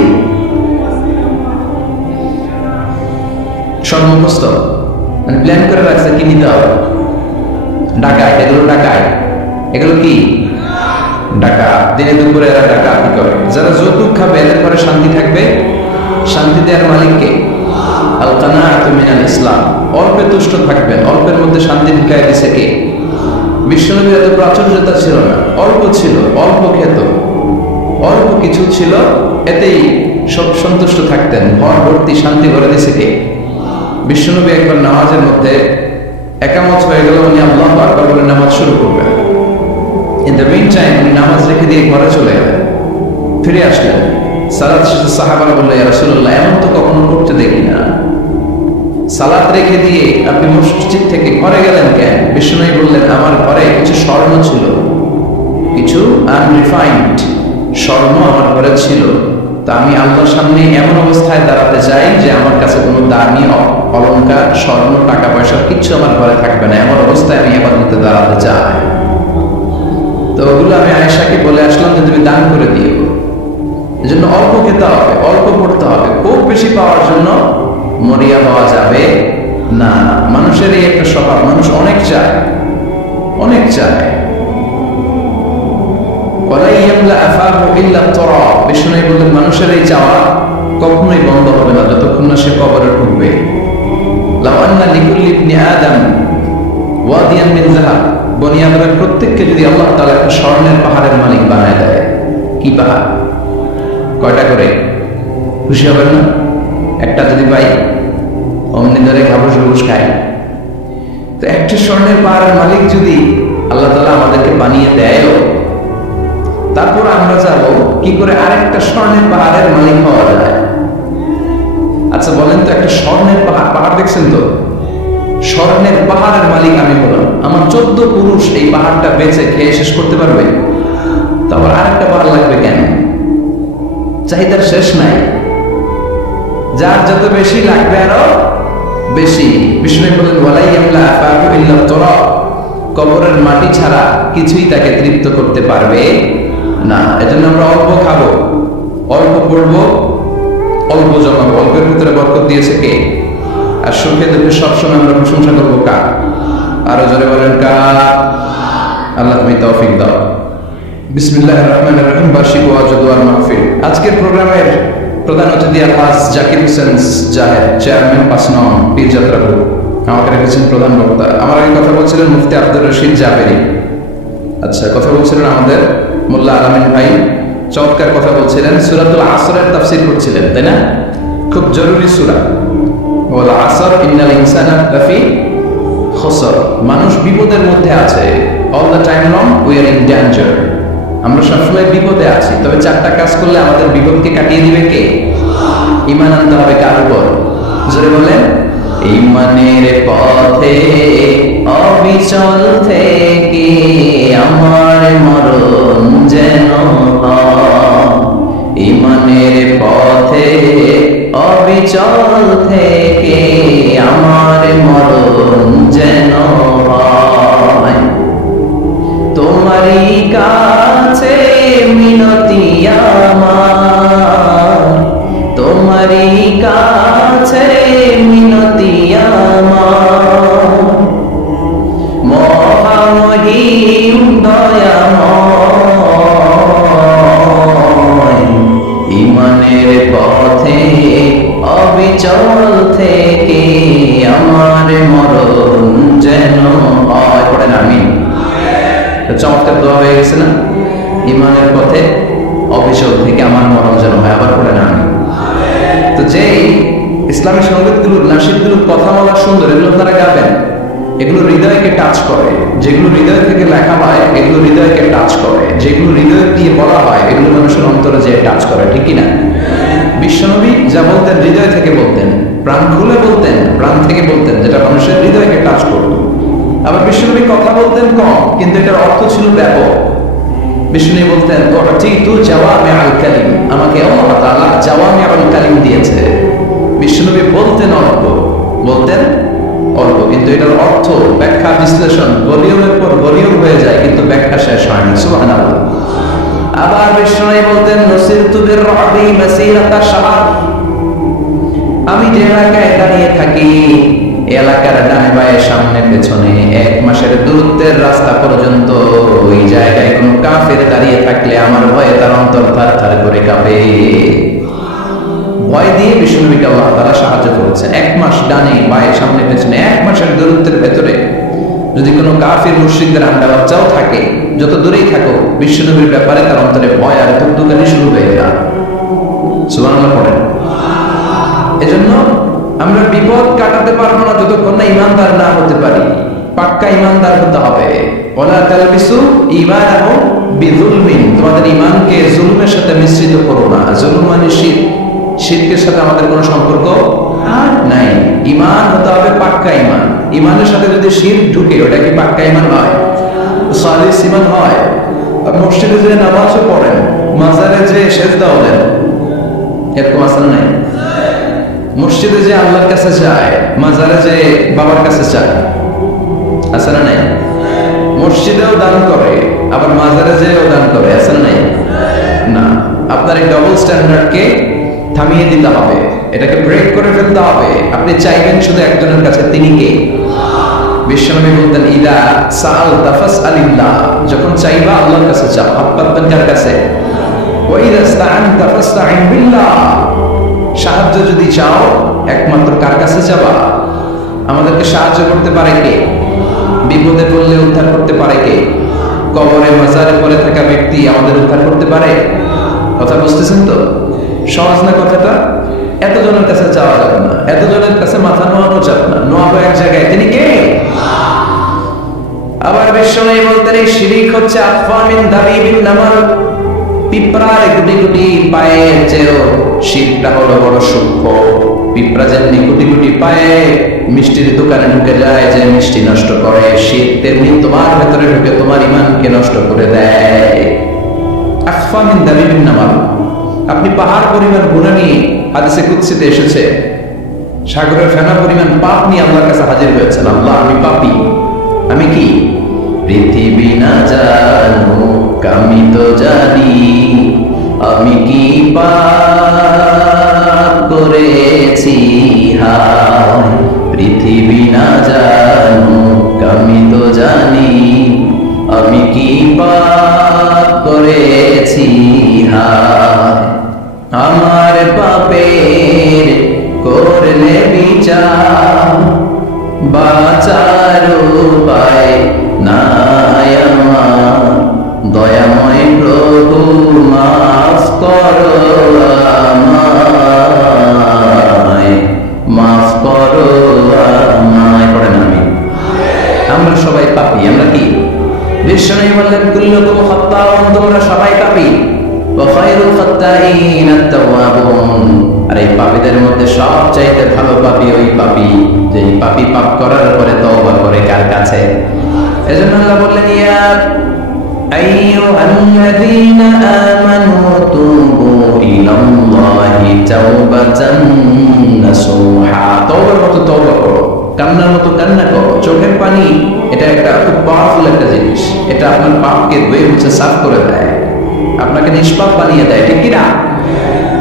সব মুখস্থ, মানে প্ল্যান করে রাখছে কি নিতে হবে। ডাকায়, এগুলো ডাকায়, এগুলো কি ডাকা। দিনে দুপুরে এরা ডাকাতি করে। যারা যৌতুক খাবে এদের পরে শান্তি থাকবে। শান্তি দেওয়ার মালিককে আল কানাআতু মিনাল ইসলাম। অল্পে তুষ্ট থাকবেন, অল্পের মধ্যে শান্তি ঢুকায় দিছে কে? বিশ্বনবীর এত প্রাচুর্যতা ছিল না, অল্প ছিল, অল্প খেত, অল্প কিছু ছিল, এতেই সব সন্তুষ্ট থাকতেন। ঘর ভর্তি শান্তি ভরে দিছে কে? বিশ্বনবী একবার নামাজের মধ্যে একামত হয়ে গেল, উনি আল্লাহু আকবার বলে নামাজ শুরু করবেন। ইন দ্য মিন টাইম উনি নামাজ রেখে দিয়ে ঘরে চলে গেলেন। ফিরে আসলেন, সালাত শেষে সাহাবারা বললেন, ইয়া রাসূলুল্লাহ, এমন তো কখনো করতে দেখি না। সালাত রেখে দিয়ে আপনি মসজিদ থেকে ঘরে গেলেন কেন? বিশ্বনবী বললেন, আমার ঘরে কিছু স্বর্ণ ছিল, কিছু আনরিফাইন্ড স্বর্ণ আমার ঘরে ছিল। তা আমি আল্লাহর সামনে এমন অবস্থায় দাঁড়াতে চাই যে আমার কাছে কোনো দামি অলংকার, স্বর্ণ, টাকা পয়সা কিচ্ছু আমার ঘরে থাকবে না। এমন অবস্থায় আমি ইবাদতে দাঁড়াতে চাই। তো ওগুলো আমি আয়েশাকে বলে আসলাম যে তুমি দান করে দিও। এজন্য অল্প খেতে হবে, অল্প পড়তে হবে। খুব বেশি পাওয়ার জন্য মরিয়া হওয়া যাবে না। মানুষের এই একটা স্বভাব, মানুষ অনেক চায়, অনেক চায়। বিষ্ণু বললেন, মানুষের এই চাওয়া কখনোই বন্ধ হবে না যতক্ষণ না সে কবরে ঢুকবে। বনি আদমের প্রত্যেককে যদি আল্লাহ তাআলা একটা স্বর্ণের পাহাড়ের মালিক বানায় দেয়, কি পাহাড়, কয়টা করে, খুশি হবেন না? একটা যদি পাই অমনি ধরে ঘাবুস ঘুষ খাই। তো একটা স্বর্ণের পাহাড়ের মালিক যদি আল্লাহ তাআলা আমাদেরকে বানিয়ে দেয়, তারপর আমরা যাব কি করে আরেকটা স্বর্ণের পাহাড়ের মালিক হওয়া যায়। আচ্ছা বলেন তো, একটা স্বর্ণের পাহাড়, পাহাড় দেখছেন তো, স্বর্ণের পাহাড়ের মালিক আমি হলাম, আমার 14 পুরুষ এই পাহাড়টা বেচে খেয়ে শেষ করতে পারবে? তারপর আরেকটা পাহাড় লাগবে কেন? চাহিদার শেষ নাই। যার যত বেশি লাগবে আরো বেশি। বিষ্ণু বলেন, ওয়ালাই ইয়ামলা আফাহু ইল্লা তুরাব, কবরের মাটি ছাড়া কিছুই তাকে তৃপ্ত করতে পারবে না। এজন্য আমরা অল্প খাবো, অল্প পড়বো, অল্প জমাবো। অল্পের ভিতরে বরকত দিয়েছে কে? আর সুখে দুঃখে সবসময় আমরা প্রশংসা করবো কার? আরো জোরে বলেন কার? আল্লাহ তুমি তৌফিক দাও। বিসমিল্লাহির রহমানির রহিম। বার্ষিক ওয়াজ ও দোয়ার মাহফিল। আজকের প্রোগ্রামের প্রধান অতিথি আলহাজ জাকির হোসেন জাহেদ, চেয়ারম্যান 5 নং পীরযাত্রা গ্রুপ, আমাকে রেখেছেন প্রধান বক্তা। আমার আগে কথা বলছিলেন মুফতি আব্দুর রশিদ জাবেরি। আচ্ছা, কথা বলছিলেন আমাদের মোল্লা আলামিন ভাই, চমৎকার কথা বলছিলেন। সূরাতুল আসরের তাফসীর করছিলেন, তাই না? খুব জরুরি সূরা। ওয়াল আসর ইন্নাল ইনসানা লাফি খুসর। মানুষ বিপদের মধ্যে আছে। All the time long we are in danger. আমরা সবসময় বিপদে আছি। তবে 4টা কাজ করলে আমাদের বিপদকে কাটিয়ে দিবে কে? ঈমান আনতে হবে কার উপর? জোরে বলেন, ঈমানের পথে অবিচল থেকে আমার মরণ যেন হয়। ঈমানের পথে অবিচল থেকে আমার মরণ যেন হয়। তোমারই কাছে চমৎকার দোয়া হয়ে গেছে না? ইমানের পথে অবিচল থেকে আমার মরণ যেন হয়। আবার পড়ে না আমি তো যেই ইসলামী সঙ্গীতগুলোর নাশিদগুলোর কথা বলা সুন্দর, এগুলো তারা গাবেন, এগুলো হৃদয়কে টাচ করে। যেগুলো হৃদয় থেকে লেখা হয় এগুলো হৃদয়কে টাচ করে। যেগুলো হৃদয় দিয়ে বলা হয় এগুলো মানুষের অন্তরে যে টাচ করে, ঠিক কিনা? বিশ্বনবী যা বলতেন হৃদয় থেকে বলতেন, প্রাণ খুলে বলতেন, প্রাণ থেকে বলতেন, যেটা মানুষের হৃদয়কে টাচ করত। আবার বিশ্বনবী কথা বলতেন কম, কিন্তু এটার অর্থ ছিল ব্যাপক। বিষ্ণু বলতেন জাওয়ামিউল কালিম, আমাকে আল্লাহ তাআলা জাওয়ামিউল কালিম দিয়েছে। বিষ্ণুনবী বলতেন অল্প, কিন্তু এটার অর্থ ব্যাখ্যা বিশ্লেষণ ভলিউমের পর ভলিউম হয়ে যায়, কিন্তু ব্যাখ্যা শেষ হয় না। সুবহানাল্লাহ। আবার বিষ্ণুনবী বলতেন নসিরতু বিররাবি মাসিরাতা শাহর, আমি যে এলাকায় দাঁড়িয়ে থাকি এলাকার ডানে বায়ে সামনে পেছনে 1 মাসের দূরত্বের রাস্তা পর্যন্ত ওই জায়গায় কোন কাফের দাঁড়িয়ে থাকলে আমার ভয়ে তার অন্তর থার করে কাঁপে। ভয় দিয়ে বিষ্ণুনবীকে আল্লাহ তাআলা সাহায্য করেছেন। 1 মাস ডানে বায়ে সামনে পেছনে 1 মাসের দূরত্বের ভেতরে যদি কোনো কাফির মুশরিকদের আন্ডা বাচ্চাও থাকে, যত দূরেই থাকো, বিষ্ণুনবীর ব্যাপারে তার অন্তরে ভয় আর দুঃখদুখানি শুরু হয়ে যায়। সুবহানাল্লাহ পড়েন। এজন্য আমরা বিপদ কাটাতে পারবো না যতক্ষণ না ইমানদার না হতে পারি। পাক্কা ইমানদার হতে হবে। ওয়ালা তালবিসু ঈমানাকুম বিযুলমিন, তোমাদের ঈমানকে জুলমের সাথে মিশ্রিত করো না। জুলম মানে শিরক, শিরকের সাথে আমাদের কোনো সম্পর্ক নাই। ঈমান হতে হবে পাক্কা ঈমান। ঈমানের সাথে যদি শিরক ঢুকে ওটা কি পাক্কা ঈমান হয়? সালিস ঈমান হয়? মসজিদে যে নামাজও পড়েন, মাজারে যে সেজদাও দেন, এরকম আছে না নাই? মসজিদে যে আল্লাহর কাছে যায়, মাজারে যে বাবার কাছে যায়, আছে না নাই? মসজিদেও দান করে, আবার মাজারে যেও দান করে, আছে না নাই? না, আপনার এই ডবল স্ট্যান্ডার্ডকে থামিয়ে দিতে হবে, এটাকে ব্রেক করে ফেলতে হবে। আপনি চাইবেন শুধু একজনের কাছে, তিনি কে? বিশ্বনবী বলতেন ইদা সাআলতা ফাসআলিল্লাহ, যখন চাইবা আল্লাহর কাছে চাও। আপনার কার কাছে? ওয়া ইদা ইসতাআনতা ফাসতাঈন বিল্লাহ, সাহায্য যদি চাও একমাত্র কার কাছে যাবা? আমাদেরকে সাহায্য করতে পারে কে? বিপদে পড়লে উদ্ধার করতে পারে কে? কবরে মাজারে পড়ে থাকা ব্যক্তি আমাদের উদ্ধার করতে পারে? কথা বুঝতেছেন তো? সহজ না কথাটা? এতজনের কাছে যাওয়া যাবে না, এতজনের কাছে মাথা নোয়ানো যাবে না, নোয়াবো এক জায়গায়, তিনি কে? আবার বিশ্বনবী বলতেন এই শিরক হচ্ছে আফওয়ামিন দাবিবিন নামাল, পিঁপড়ার গুটি গুটি পায়ের চেয়েও শিরকটা হলো বড় সূক্ষ্ম। পিঁপড়া যেমনি গুটি গুটি পায়ে মিষ্টির দোকানে ঢুকে যায়, যে মিষ্টি নষ্ট করে, শিরক তেমনি তোমার ভেতরে ঢুকে তোমার ঈমানকে নষ্ট করে দেয়। আফওয়ামিন দাবিবিন নামাল, আপনি পাহাড় পরিমাণ গুনাহ নিয়ে, হাদিসে কুদসিতে এসেছে, সাগরের ফেনা পরিমাণ পাপ নিয়ে আল্লাহর কাছে হাজির হয়েছেন। আল্লাহ, আমি পাপী, আমি কি? পৃথিবী না জানুক আমি তো জানি, আমি কি পাপ করেছি হায়। পৃথিবী না জানুক আমি তো জানি, আমি কি পাপ করেছি হায়। আমার পাপের করলে বিচার, বাঁচার উপায় নাই আমার। দয়াময় প্রভু মাফ করো আমায়, মাফ করো আমায়। পড়েন আমি। আমরা সবাই পাপী। আমরা কি? বিশ্বনবী বললেন কুল্লুকুম খাত্তাউন, তোমরা সবাই পাপী। ওয়া খায়রুল খাত্তাইন আত-তাওয়াবুন, আর এই পাপীদের মধ্যে সবচাইতে ভালো পাপী ওই পাপী যে পাপী পাপ করার পরে তওবা করে কার কাছে? এজন্য আল্লাহ বললেন ইয়া আইয়ুহাল্লাযীনা আমানু তুবু ইলাল্লাহি তাওবাতান নাসুহা, তওবার মতো তওবা করো, কান্নার মতো কান্না করো। চোখের পানি এটা একটা খুব পাওয়ারফুল একটা জিনিস, এটা আপনার পাপকে ধুয়ে মুছে সাফ করে দেয়, আপনাকে নিষ্পাপ বানিয়ে দেয়, ঠিক কিনা?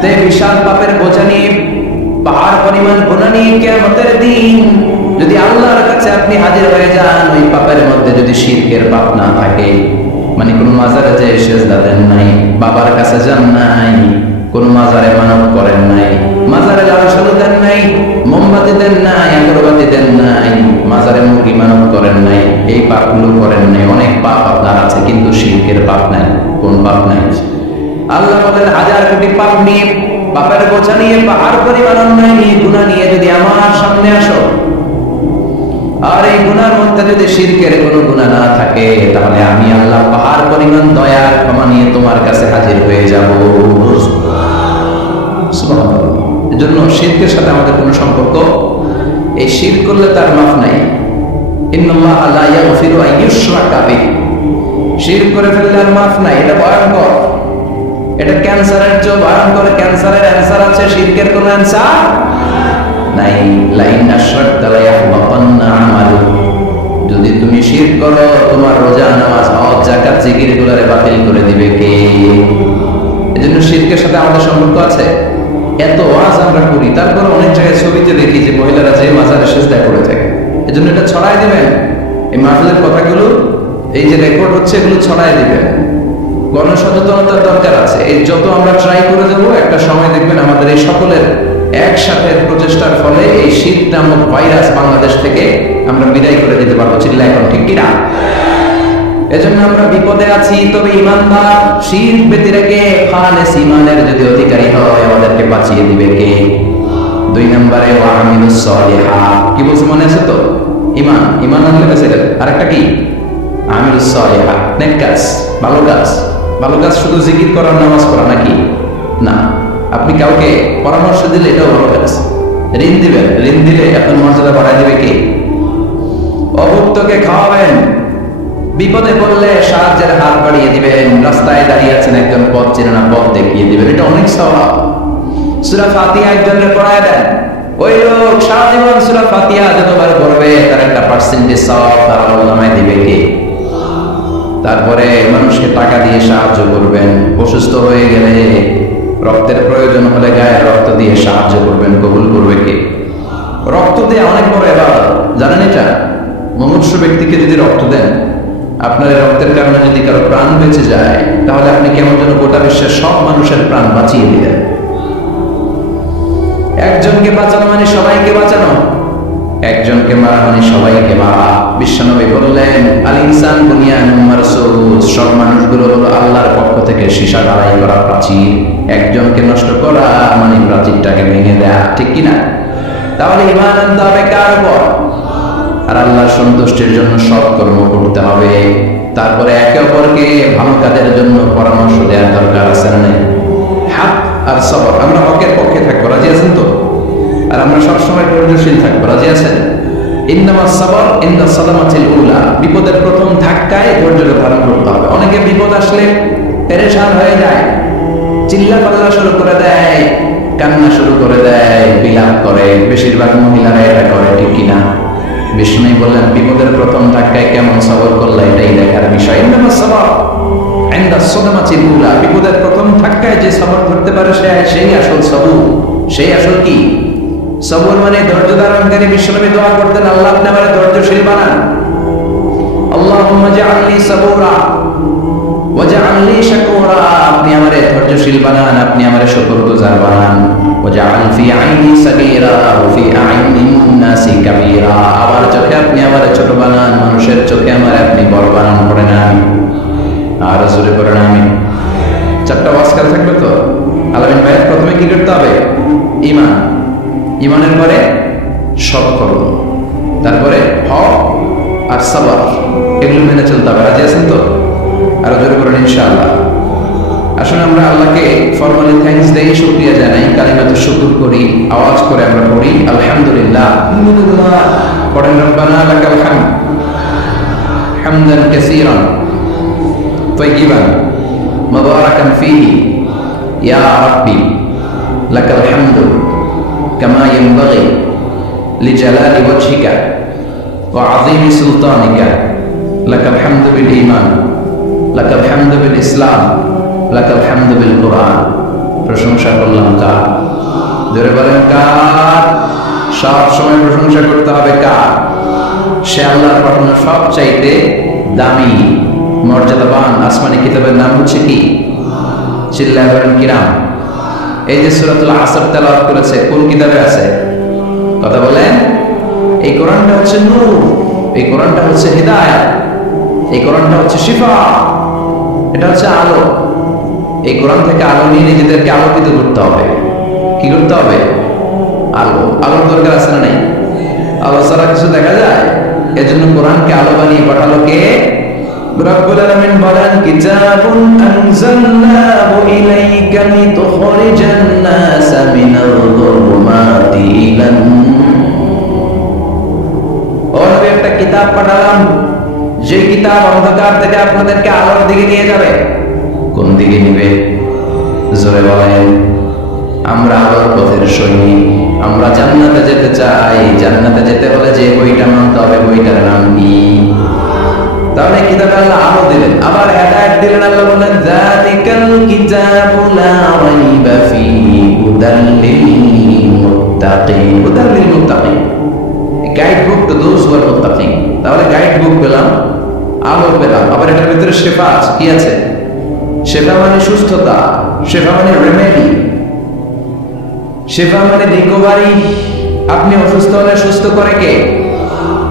তাই বিশাল পাপের বোঝা নিয়ে, পাহাড় পরিমাণ গুনাহ নিয়ে কিয়ামতের দিন যদি আল্লাহর কাছে আপনি হাজির হয়ে যান, ওই পাপের মধ্যে যদি শিরকের পাপ না থাকে, মানে কোনো মাজারে যে সেজদা দেন নাই, বাবার কাছে যান নাই, কোনো মাজারে মানত করেন নাই, মাজারে লাল সালু দেন নাই, মোমবাতি দেন নাই, আগরবাতি দেন নাই, মাজারে মুরগি মানত করেন নাই, এই পাপগুলো করেন নাই। অনেক পাপ আপনার আছে, কিন্তু শিরকের পাপ নাই। কোন পাপ নাই? আল্লাহ বলেন, হাজার কোটি পাপ নিয়ে, পাপের বোঝা নিয়ে, পাহাড় পরিমাণ অন্যায় নিয়ে, গুনাহ নিয়ে যদি আমার সামনে আসো, আর এই গুনার মধ্যে যদি শিরকের কোনো গুনাহ না থাকে, তাহলে আমি আল্লাহ পাহাড় পরিমাণ দয়া ক্ষমা নিয়ে তোমার কাছে হাজির হয়ে যাব। সুবহানাল্লাহ। এজন্য শিরকের সাথে আমাদের কোনো সম্পর্ক, এই শিরক করলে তার মাফ নাই। ইন্নাল্লাহা লা ইয়াগফিরু আন ইউশরাকা বিহি, শিরক করে ফেললে আর মাফ নাই। এটা ভয়ঙ্কর, এটা ক্যান্সারের চেয়ে ভয়ঙ্কর। ক্যান্সারের অ্যানসার আছে, শিরকের কোনো অ্যানসার নাই। লাইন আশরাকতা লা ইয়াহবাতান্না আমালুক, যদি তুমি শিরক করো, তোমার রোজা, নামাজ, হজ, যাকাত, জিকির গুলারে বাতিল করে দিবে কে? এজন্য শিরকের সাথে আমাদের সম্পর্ক আছে। এত ওয়াজ আমরা করি, তারপর অনেক জায়গায় ছবিতে দেখি যে মহিলারা যে মাজারে সিজদা করে থাকে। এজন্য এটা ছড়ায় দিবেন, এই মাহফিলের কথাগুলো, এই যে রেকর্ড হচ্ছে, এগুলো ছড়ায় দিবেন। গণসচেতনতার দরকার আছে। এই যত আমরা ট্রাই করে যাবো, একটা সময় দেখবেন আমাদের এই সকলের একসাথে প্রচেষ্টার ফলে এই শিরক নামক ভাইরাস বাংলাদেশ থেকে আমরা বিদায় করে দিতে পারবো। চিল্লা এখন ঠিক কিনা? এজন্য আমরা বিপদে আছি, তবে ইমানদার শিরক ব্যতি রেখে খালেস ঈমানের যদি অধিকারী হয়, আমাদেরকে বাঁচিয়ে দিবে কে? 2 নম্বরে ওয়া আমিলুস সালিহাত। কি বলছে মনে আছে তো? ঈমান আনলে বেঁচে গেল। আরেকটা কি? আমিলুস সালিহাত, নেক কাজ, ভালো কাজ। ভালো কাজ শুধু জিকির করা, নামাজ পড়া নাকি? না। আপনি কাউকে পরামর্শ দিলে এটাও ভালো কাজ। ঋণ দিবেন, ঋণ দিলে আপনার মর্যাদা বাড়ায় দিবে কে? অভুক্তকে খাওয়াবেন, বিপদে পড়লে সাহায্যের হাত বাড়িয়ে দিবেন। রাস্তায় দাঁড়িয়ে আছেন, একজন পথ চেনে না, পথ দেখিয়ে দিবেন। এটা অনেক সওয়াব। সূরা ফাতিহা একজনের পড়ায় দেন, ওই লোক সারা জীবন সূরা ফাতিহা যতবার পড়বে, তার একটা পার্সেন্টেজ সওয়াব তার আমলনামায় দিবে কে? তারপরে মানুষকে টাকা দিয়ে সাহায্য করবেন। অসুস্থ হয়ে গেলে, রক্তের প্রয়োজন হলে গায়ে রক্ত দিয়ে সাহায্য করবেন। কবুল করবে কে? রক্ত দিয়ে অনেক বড় ইবাদত, জানেন এটা? মুমূর্ষু ব্যক্তিকে যদি রক্ত দেন, আপনার রক্তের কারণে যদি কারো প্রাণ বেঁচে যায়, তাহলে আপনি কেমন যেন গোটা বিশ্বের সব মানুষের প্রাণ বাঁচিয়ে দিলেন। একজনকে বাঁচানো মানে সবাইকে বাঁচানো, একজনকে মারা মানে সবাইকে মারা। বিশ্বনবী বললেন, আল ইনসান বুনিয়ানুম মারসুস, সব মানুষগুলো হলো আল্লাহর পক্ষ থেকে সীসা ঢালাই করা প্রাচীর। একজনকে নষ্ট করা মানে প্রাচীরটাকে ভেঙে দেয়া, ঠিক কিনা? তাহলে ঈমান আনতে হবে কার উপর? আর আল্লাহর সন্তুষ্টির জন্য সৎ কর্ম করতে হবে। তারপরে একে অপরকে ভালো কাজের জন্য পরামর্শ দেওয়ার দরকার আছে না? হক আর সবর। আমরা হকের পক্ষে থাকবো, রাজি আছেন তো? আর আমরা সবসময় ধৈর্যশীল থাকবো, রাজি আছেন? ইন্নামাস সাবর ইনদা সাদামাতিল উলা, বিপদের প্রথম ধাক্কায় ধৈর্য ধারণ করতে হবে। অনেকে বিপদ আসলে পেরেশান হয়ে যায়, চিল্লা পাল্লা শুরু করে দেয়, কান্না শুরু করে দেয়, বিলাপ করে। বেশিরভাগ মহিলারা এটা করে, ঠিক কিনা? বিষ্ণু বললেন, বিপদের প্রথম ধাক্কায় কেমন সবর করলে এটাই দেখার বিষয়। ইন্নামাস সাবর ইনদা সাদামাতিল উলা, বিপদের প্রথম ধাক্কায় যে সবর করতে পারে সেই আসল সবর, সেই আসল কি? সবর মানে ধৈর্য ধারণকারী। বিশ্বনবী দোয়া করতেন, আল্লাহ আপনি আমারে ধৈর্যশীল বানান। আল্লাহুম্মা জাআলনি সাবুরা ওয়া জাআলনি শাকুরা, আপনি আমারে ধৈর্যশীল বানান, আপনি আমারে শুকরগুজার বানান। ওয়া জাআল ফি আইনি সাগীরা ওয়া ফি আইনিন নাসি কাবীরা, আমার চোখে আপনি আমারে ছোট বানান, মানুষের চোখে আমারে আপনি বড় বানান। পড়ে না আমি আর জোরে পড়ে না আমি। 4টা ওয়াজকার থাকবে তো। আলামিন ভাই, প্রথমে কি করতে হবে? ঈমান। ঈমানের পরে সৎ কর্ম, তারপরে হক আর সাবর, এগুলো মেনে চলতে হবে। রাজি আছেন তো? আরো জোরে করেন ইনশাআল্লাহ। আসলে আমরা আল্লাহকে ফরমালি থ্যাঙ্কস দেই, শুকরিয়া জানাই, কালিমাতুশ শুকর করি, আওয়াজ করে আমরা পড়ি আলহামদুলিল্লাহ। পড়েন রব্বানা লাকাল হামদ হামদান কাসীরান তাইয়িবান মুবারাকান ফীহি ইয়া রাব্বি লাকাল হামদু কামা ইয়ানবাগি লিজালালি ওয়াজহিকা ওয়া আযীমি সুলতানিকা, লাকাল হামদু বিল ঈমান, লাকাল হামদু বিল ইসলাম, লাকাল হামদু বিল কুরআন। প্রশংসা করলাম কার? জোরে বলেন কার? সব সময় প্রশংসা করতে হবে কার? সে আল্লাহর পাঠানো সবচাইতে দামি মর্যাদাবান আসমানি কিতাবের নাম হচ্ছে কি? চিল্লায় বলেন কি নাম? এই যে সূরাতুল আসর তেলাওয়াত করেছে, কোন কিতাবে আছে? কথা বলেন। এই কোরআনটা হচ্ছে নূর, এই কোরআনটা হচ্ছে হিদায়াত, এই কোরআনটা হচ্ছে শিফা, এটা হচ্ছে আলো। এই কোরআন থেকে আলো নিয়ে নিজেদেরকে আলোকিত করতে হবে। কি করতে হবে? আলো। আলোর দরকার আছে না নাই? আলো ছাড়া কিছু দেখা যায়? এজন্য কোরআনকে আলো বানিয়ে পাঠালো কে? রব্বুল আলামিন বলেন, কিতাবুন আনজালনাহু ইলাইকা লিতুখরিজান নাসা মিনাল যুলুমাতি ইলান নূর। একটা কিতাব পাঠালাম, যে কিতাব অন্ধকার থেকে আপনাদেরকে আলোর দিকে নিয়ে যাবে। কোন দিকে নিবে? জোরে বলেন। আমরা আলোর পথের সৈনিক, আমরা জান্নাতে যেতে চাই। জান্নাতে যেতে হলে যে বইটা মানতে হবে, বইটার নাম কি? তাহলে কিতাবে আল্লাহ আলো দিলেন, আবার হেদায়েত দিলেন। আল্লাহ বললেন, যালিকাল কিতাবু লা রাইবা ফীহি হুদাল লিল মুত্তাকিন। হুদাল লিল মুত্তাকিন, guide book to those who are মুত্তাকিন। তাহলে গাইড বুক পেলাম, আলো পেলাম, আবার এটার ভিতরে শেফা আছে। কি আছে? শেফা মানে সুস্থতা, শেফা মানে রেমেডি, শেফা মানে রিকভারি। আপনি অসুস্থ হলে সুস্থ করে কে?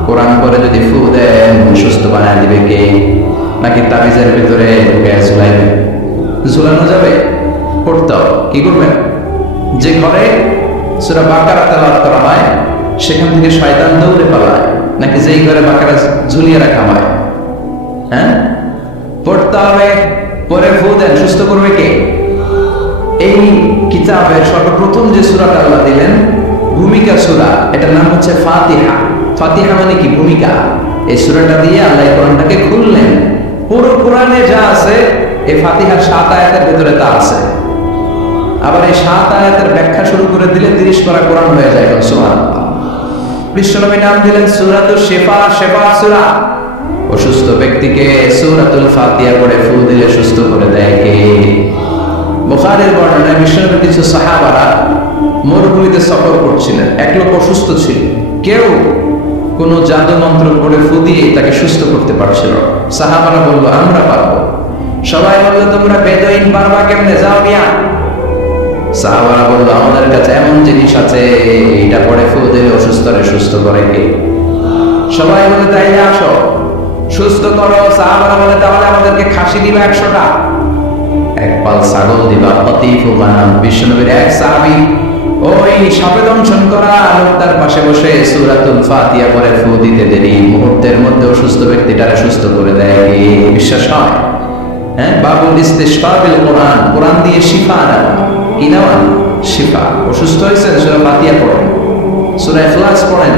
কোরআন পরে যদি ফু দেন, সুস্থ বানায় দিবে কে? নাকি তাবিজের ভিতরে ঝুলাইবে? ঝুলানো যাবে? পড়তে হবে। কি করবেন? যে ঘরে সূরা বাকারা তেলাওয়াত করা হয় সেখান থেকে শয়তান দৌড়ে পালায়, নাকি যেই ঘরে বাকারা ঝুলিয়ে রাখা হয়? হ্যাঁ, পড়তে হবে। পরে ফু দেন, সুস্থ করবে কে? এই কিতাবের সর্বপ্রথম যে সূরাটা আল্লাহ দিলেন, ভূমিকা সূরা, এটার নাম হচ্ছে ফাতিহা। ফাতিহা মানে কি? ভূমিকা। এই সূরাটা দিয়ে আল্লাহ কোরআনটাকে খুললেন। পুরো কোরআনে যা আছে এই ফাতিহার 7 আয়াতের ভিতরে তা আছে। আবার এই 7 আয়াতের ব্যাখ্যা শুরু করে দিলে 30 পারা কোরআন হয়ে যায়। সুবহানাল্লাহ। বিশ্বনবী নাম দিলেন সূরাতুশ শিফা, শিফা সূরা। অসুস্থ ব্যক্তিকে সূরাতুল ফাতিহা পড়ে ফু দিলে সুস্থ করে দেয় কে? বুখারীর বর্ণনায় বিশ্বনবীর কিছু সাহাবারা মরুভূমিতে সফর করছিলেন। এক লোক অসুস্থ ছিল, কেউ কোন জাদু মন্ত্র পড়ে ফু দিয়ে তাকে সুস্থ করতে পারছিল। সাহাবারা বলল, আমরা পারবো। সবাই বলল, তোমরা বেদুইন পারবা কেমনে? যাও মিয়া। সাহাবারা বলল, আমাদের কাছে এমন জিনিস আছে, এটা পড়ে ফু দিলে অসুস্থরে সুস্থ করে কে? সবাই বলে, তাইলে আসো, সুস্থ করো। সাহাবারা বলে, তাহলে আমাদেরকে খাসি দিবা 100টা, এক পাল ছাগল দিবা। ফতিফু বানাম। বিশ্বনবীর এক সাহাবী ওই সাপে দংশন করা লোকটার পাশে বসে সূরাতুল ফাতিহা পড়ে ফু দিতে দেরি মুহূর্তের মধ্যে অসুস্থ ব্যক্তিটারে সুস্থ করে দেয়। বিশ্বাস হয়? হ্যাঁ, বাবুল ইস্তিশফা বিল কোরআন, কোরআন দিয়ে শিফা নেওয়া। কি নেওয়া? শিফা। অসুস্থ হয়েছেন, সূরা ফাতিহা পড়েন, সূরা ইখলাস পড়েন।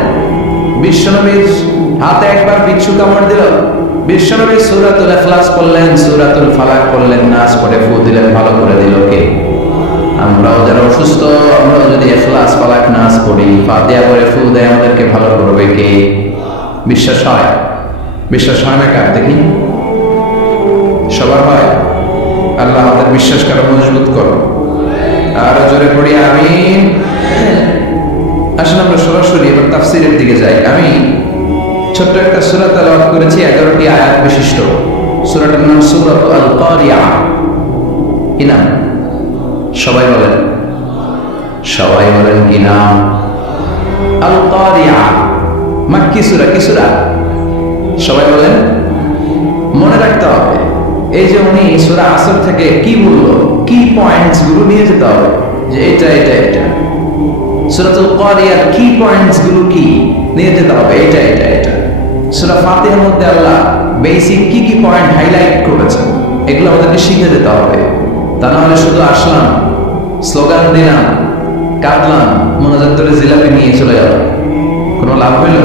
বিশ্বনবীর হাতে একবার বিচ্ছু কামড় দিল, বিশ্বনবী সূরাতুল ইখলাস পড়লেন, সূরাতুল ফালাক পড়লেন, নাস পড়ে ফু দিলেন, ভালো করে দিল কে? আমরাও যারা অসুস্থ, আমরাও যদি ইখলাস ফালাক নাস পড়ি, ফাতিহা পড়ে ফু দেয়, আমাদেরকে ভালো করবে কে? বিশ্বাস হয়? বিশ্বাস হয় না কার? দেখি সবার হয়? আল্লাহ আমাদের বিশ্বাস করো, মজবুত করো। আর জোরে পড়ি আমিন। আসলে আমরা সরাসরি এবার তাফসীরের দিকে যাই। আমি ছোট্ট একটা সূরা তেলাওয়াত করেছি, 11টি আয়াত বিশিষ্ট। সূরাটার নাম সূরাতুল কারিয়া। কি নাম? সবাই বলেন, সবাই বলেন কি নাম? আল কারিয়া। মাক্কি সূরা। কি সূরা? সবাই বলেন। মনে রাখতে হবে, এই যে উনি সূরা আসর থেকে কি বললো, কি পয়েন্টস গুলো নিয়ে যেতে হবে, যে এটা এটা এটা। সূরাতুল কারিয়ার কি পয়েন্টস গুলো কি নিয়ে যেতে হবে, এটা এটা এটা। সূরা ফাতিহার মধ্যে আল্লাহ বেসিক কি কি পয়েন্ট হাইলাইট করেছেন, এগুলো আমাদেরকে শিখে যেতে হবে। তা না হলে শুধু আসলাম, স্লোগান দিলাম, কাঁদলাম, মোনাজাত করে জিলাপি নিয়ে চলে গেল, কোনো লাভ হইল?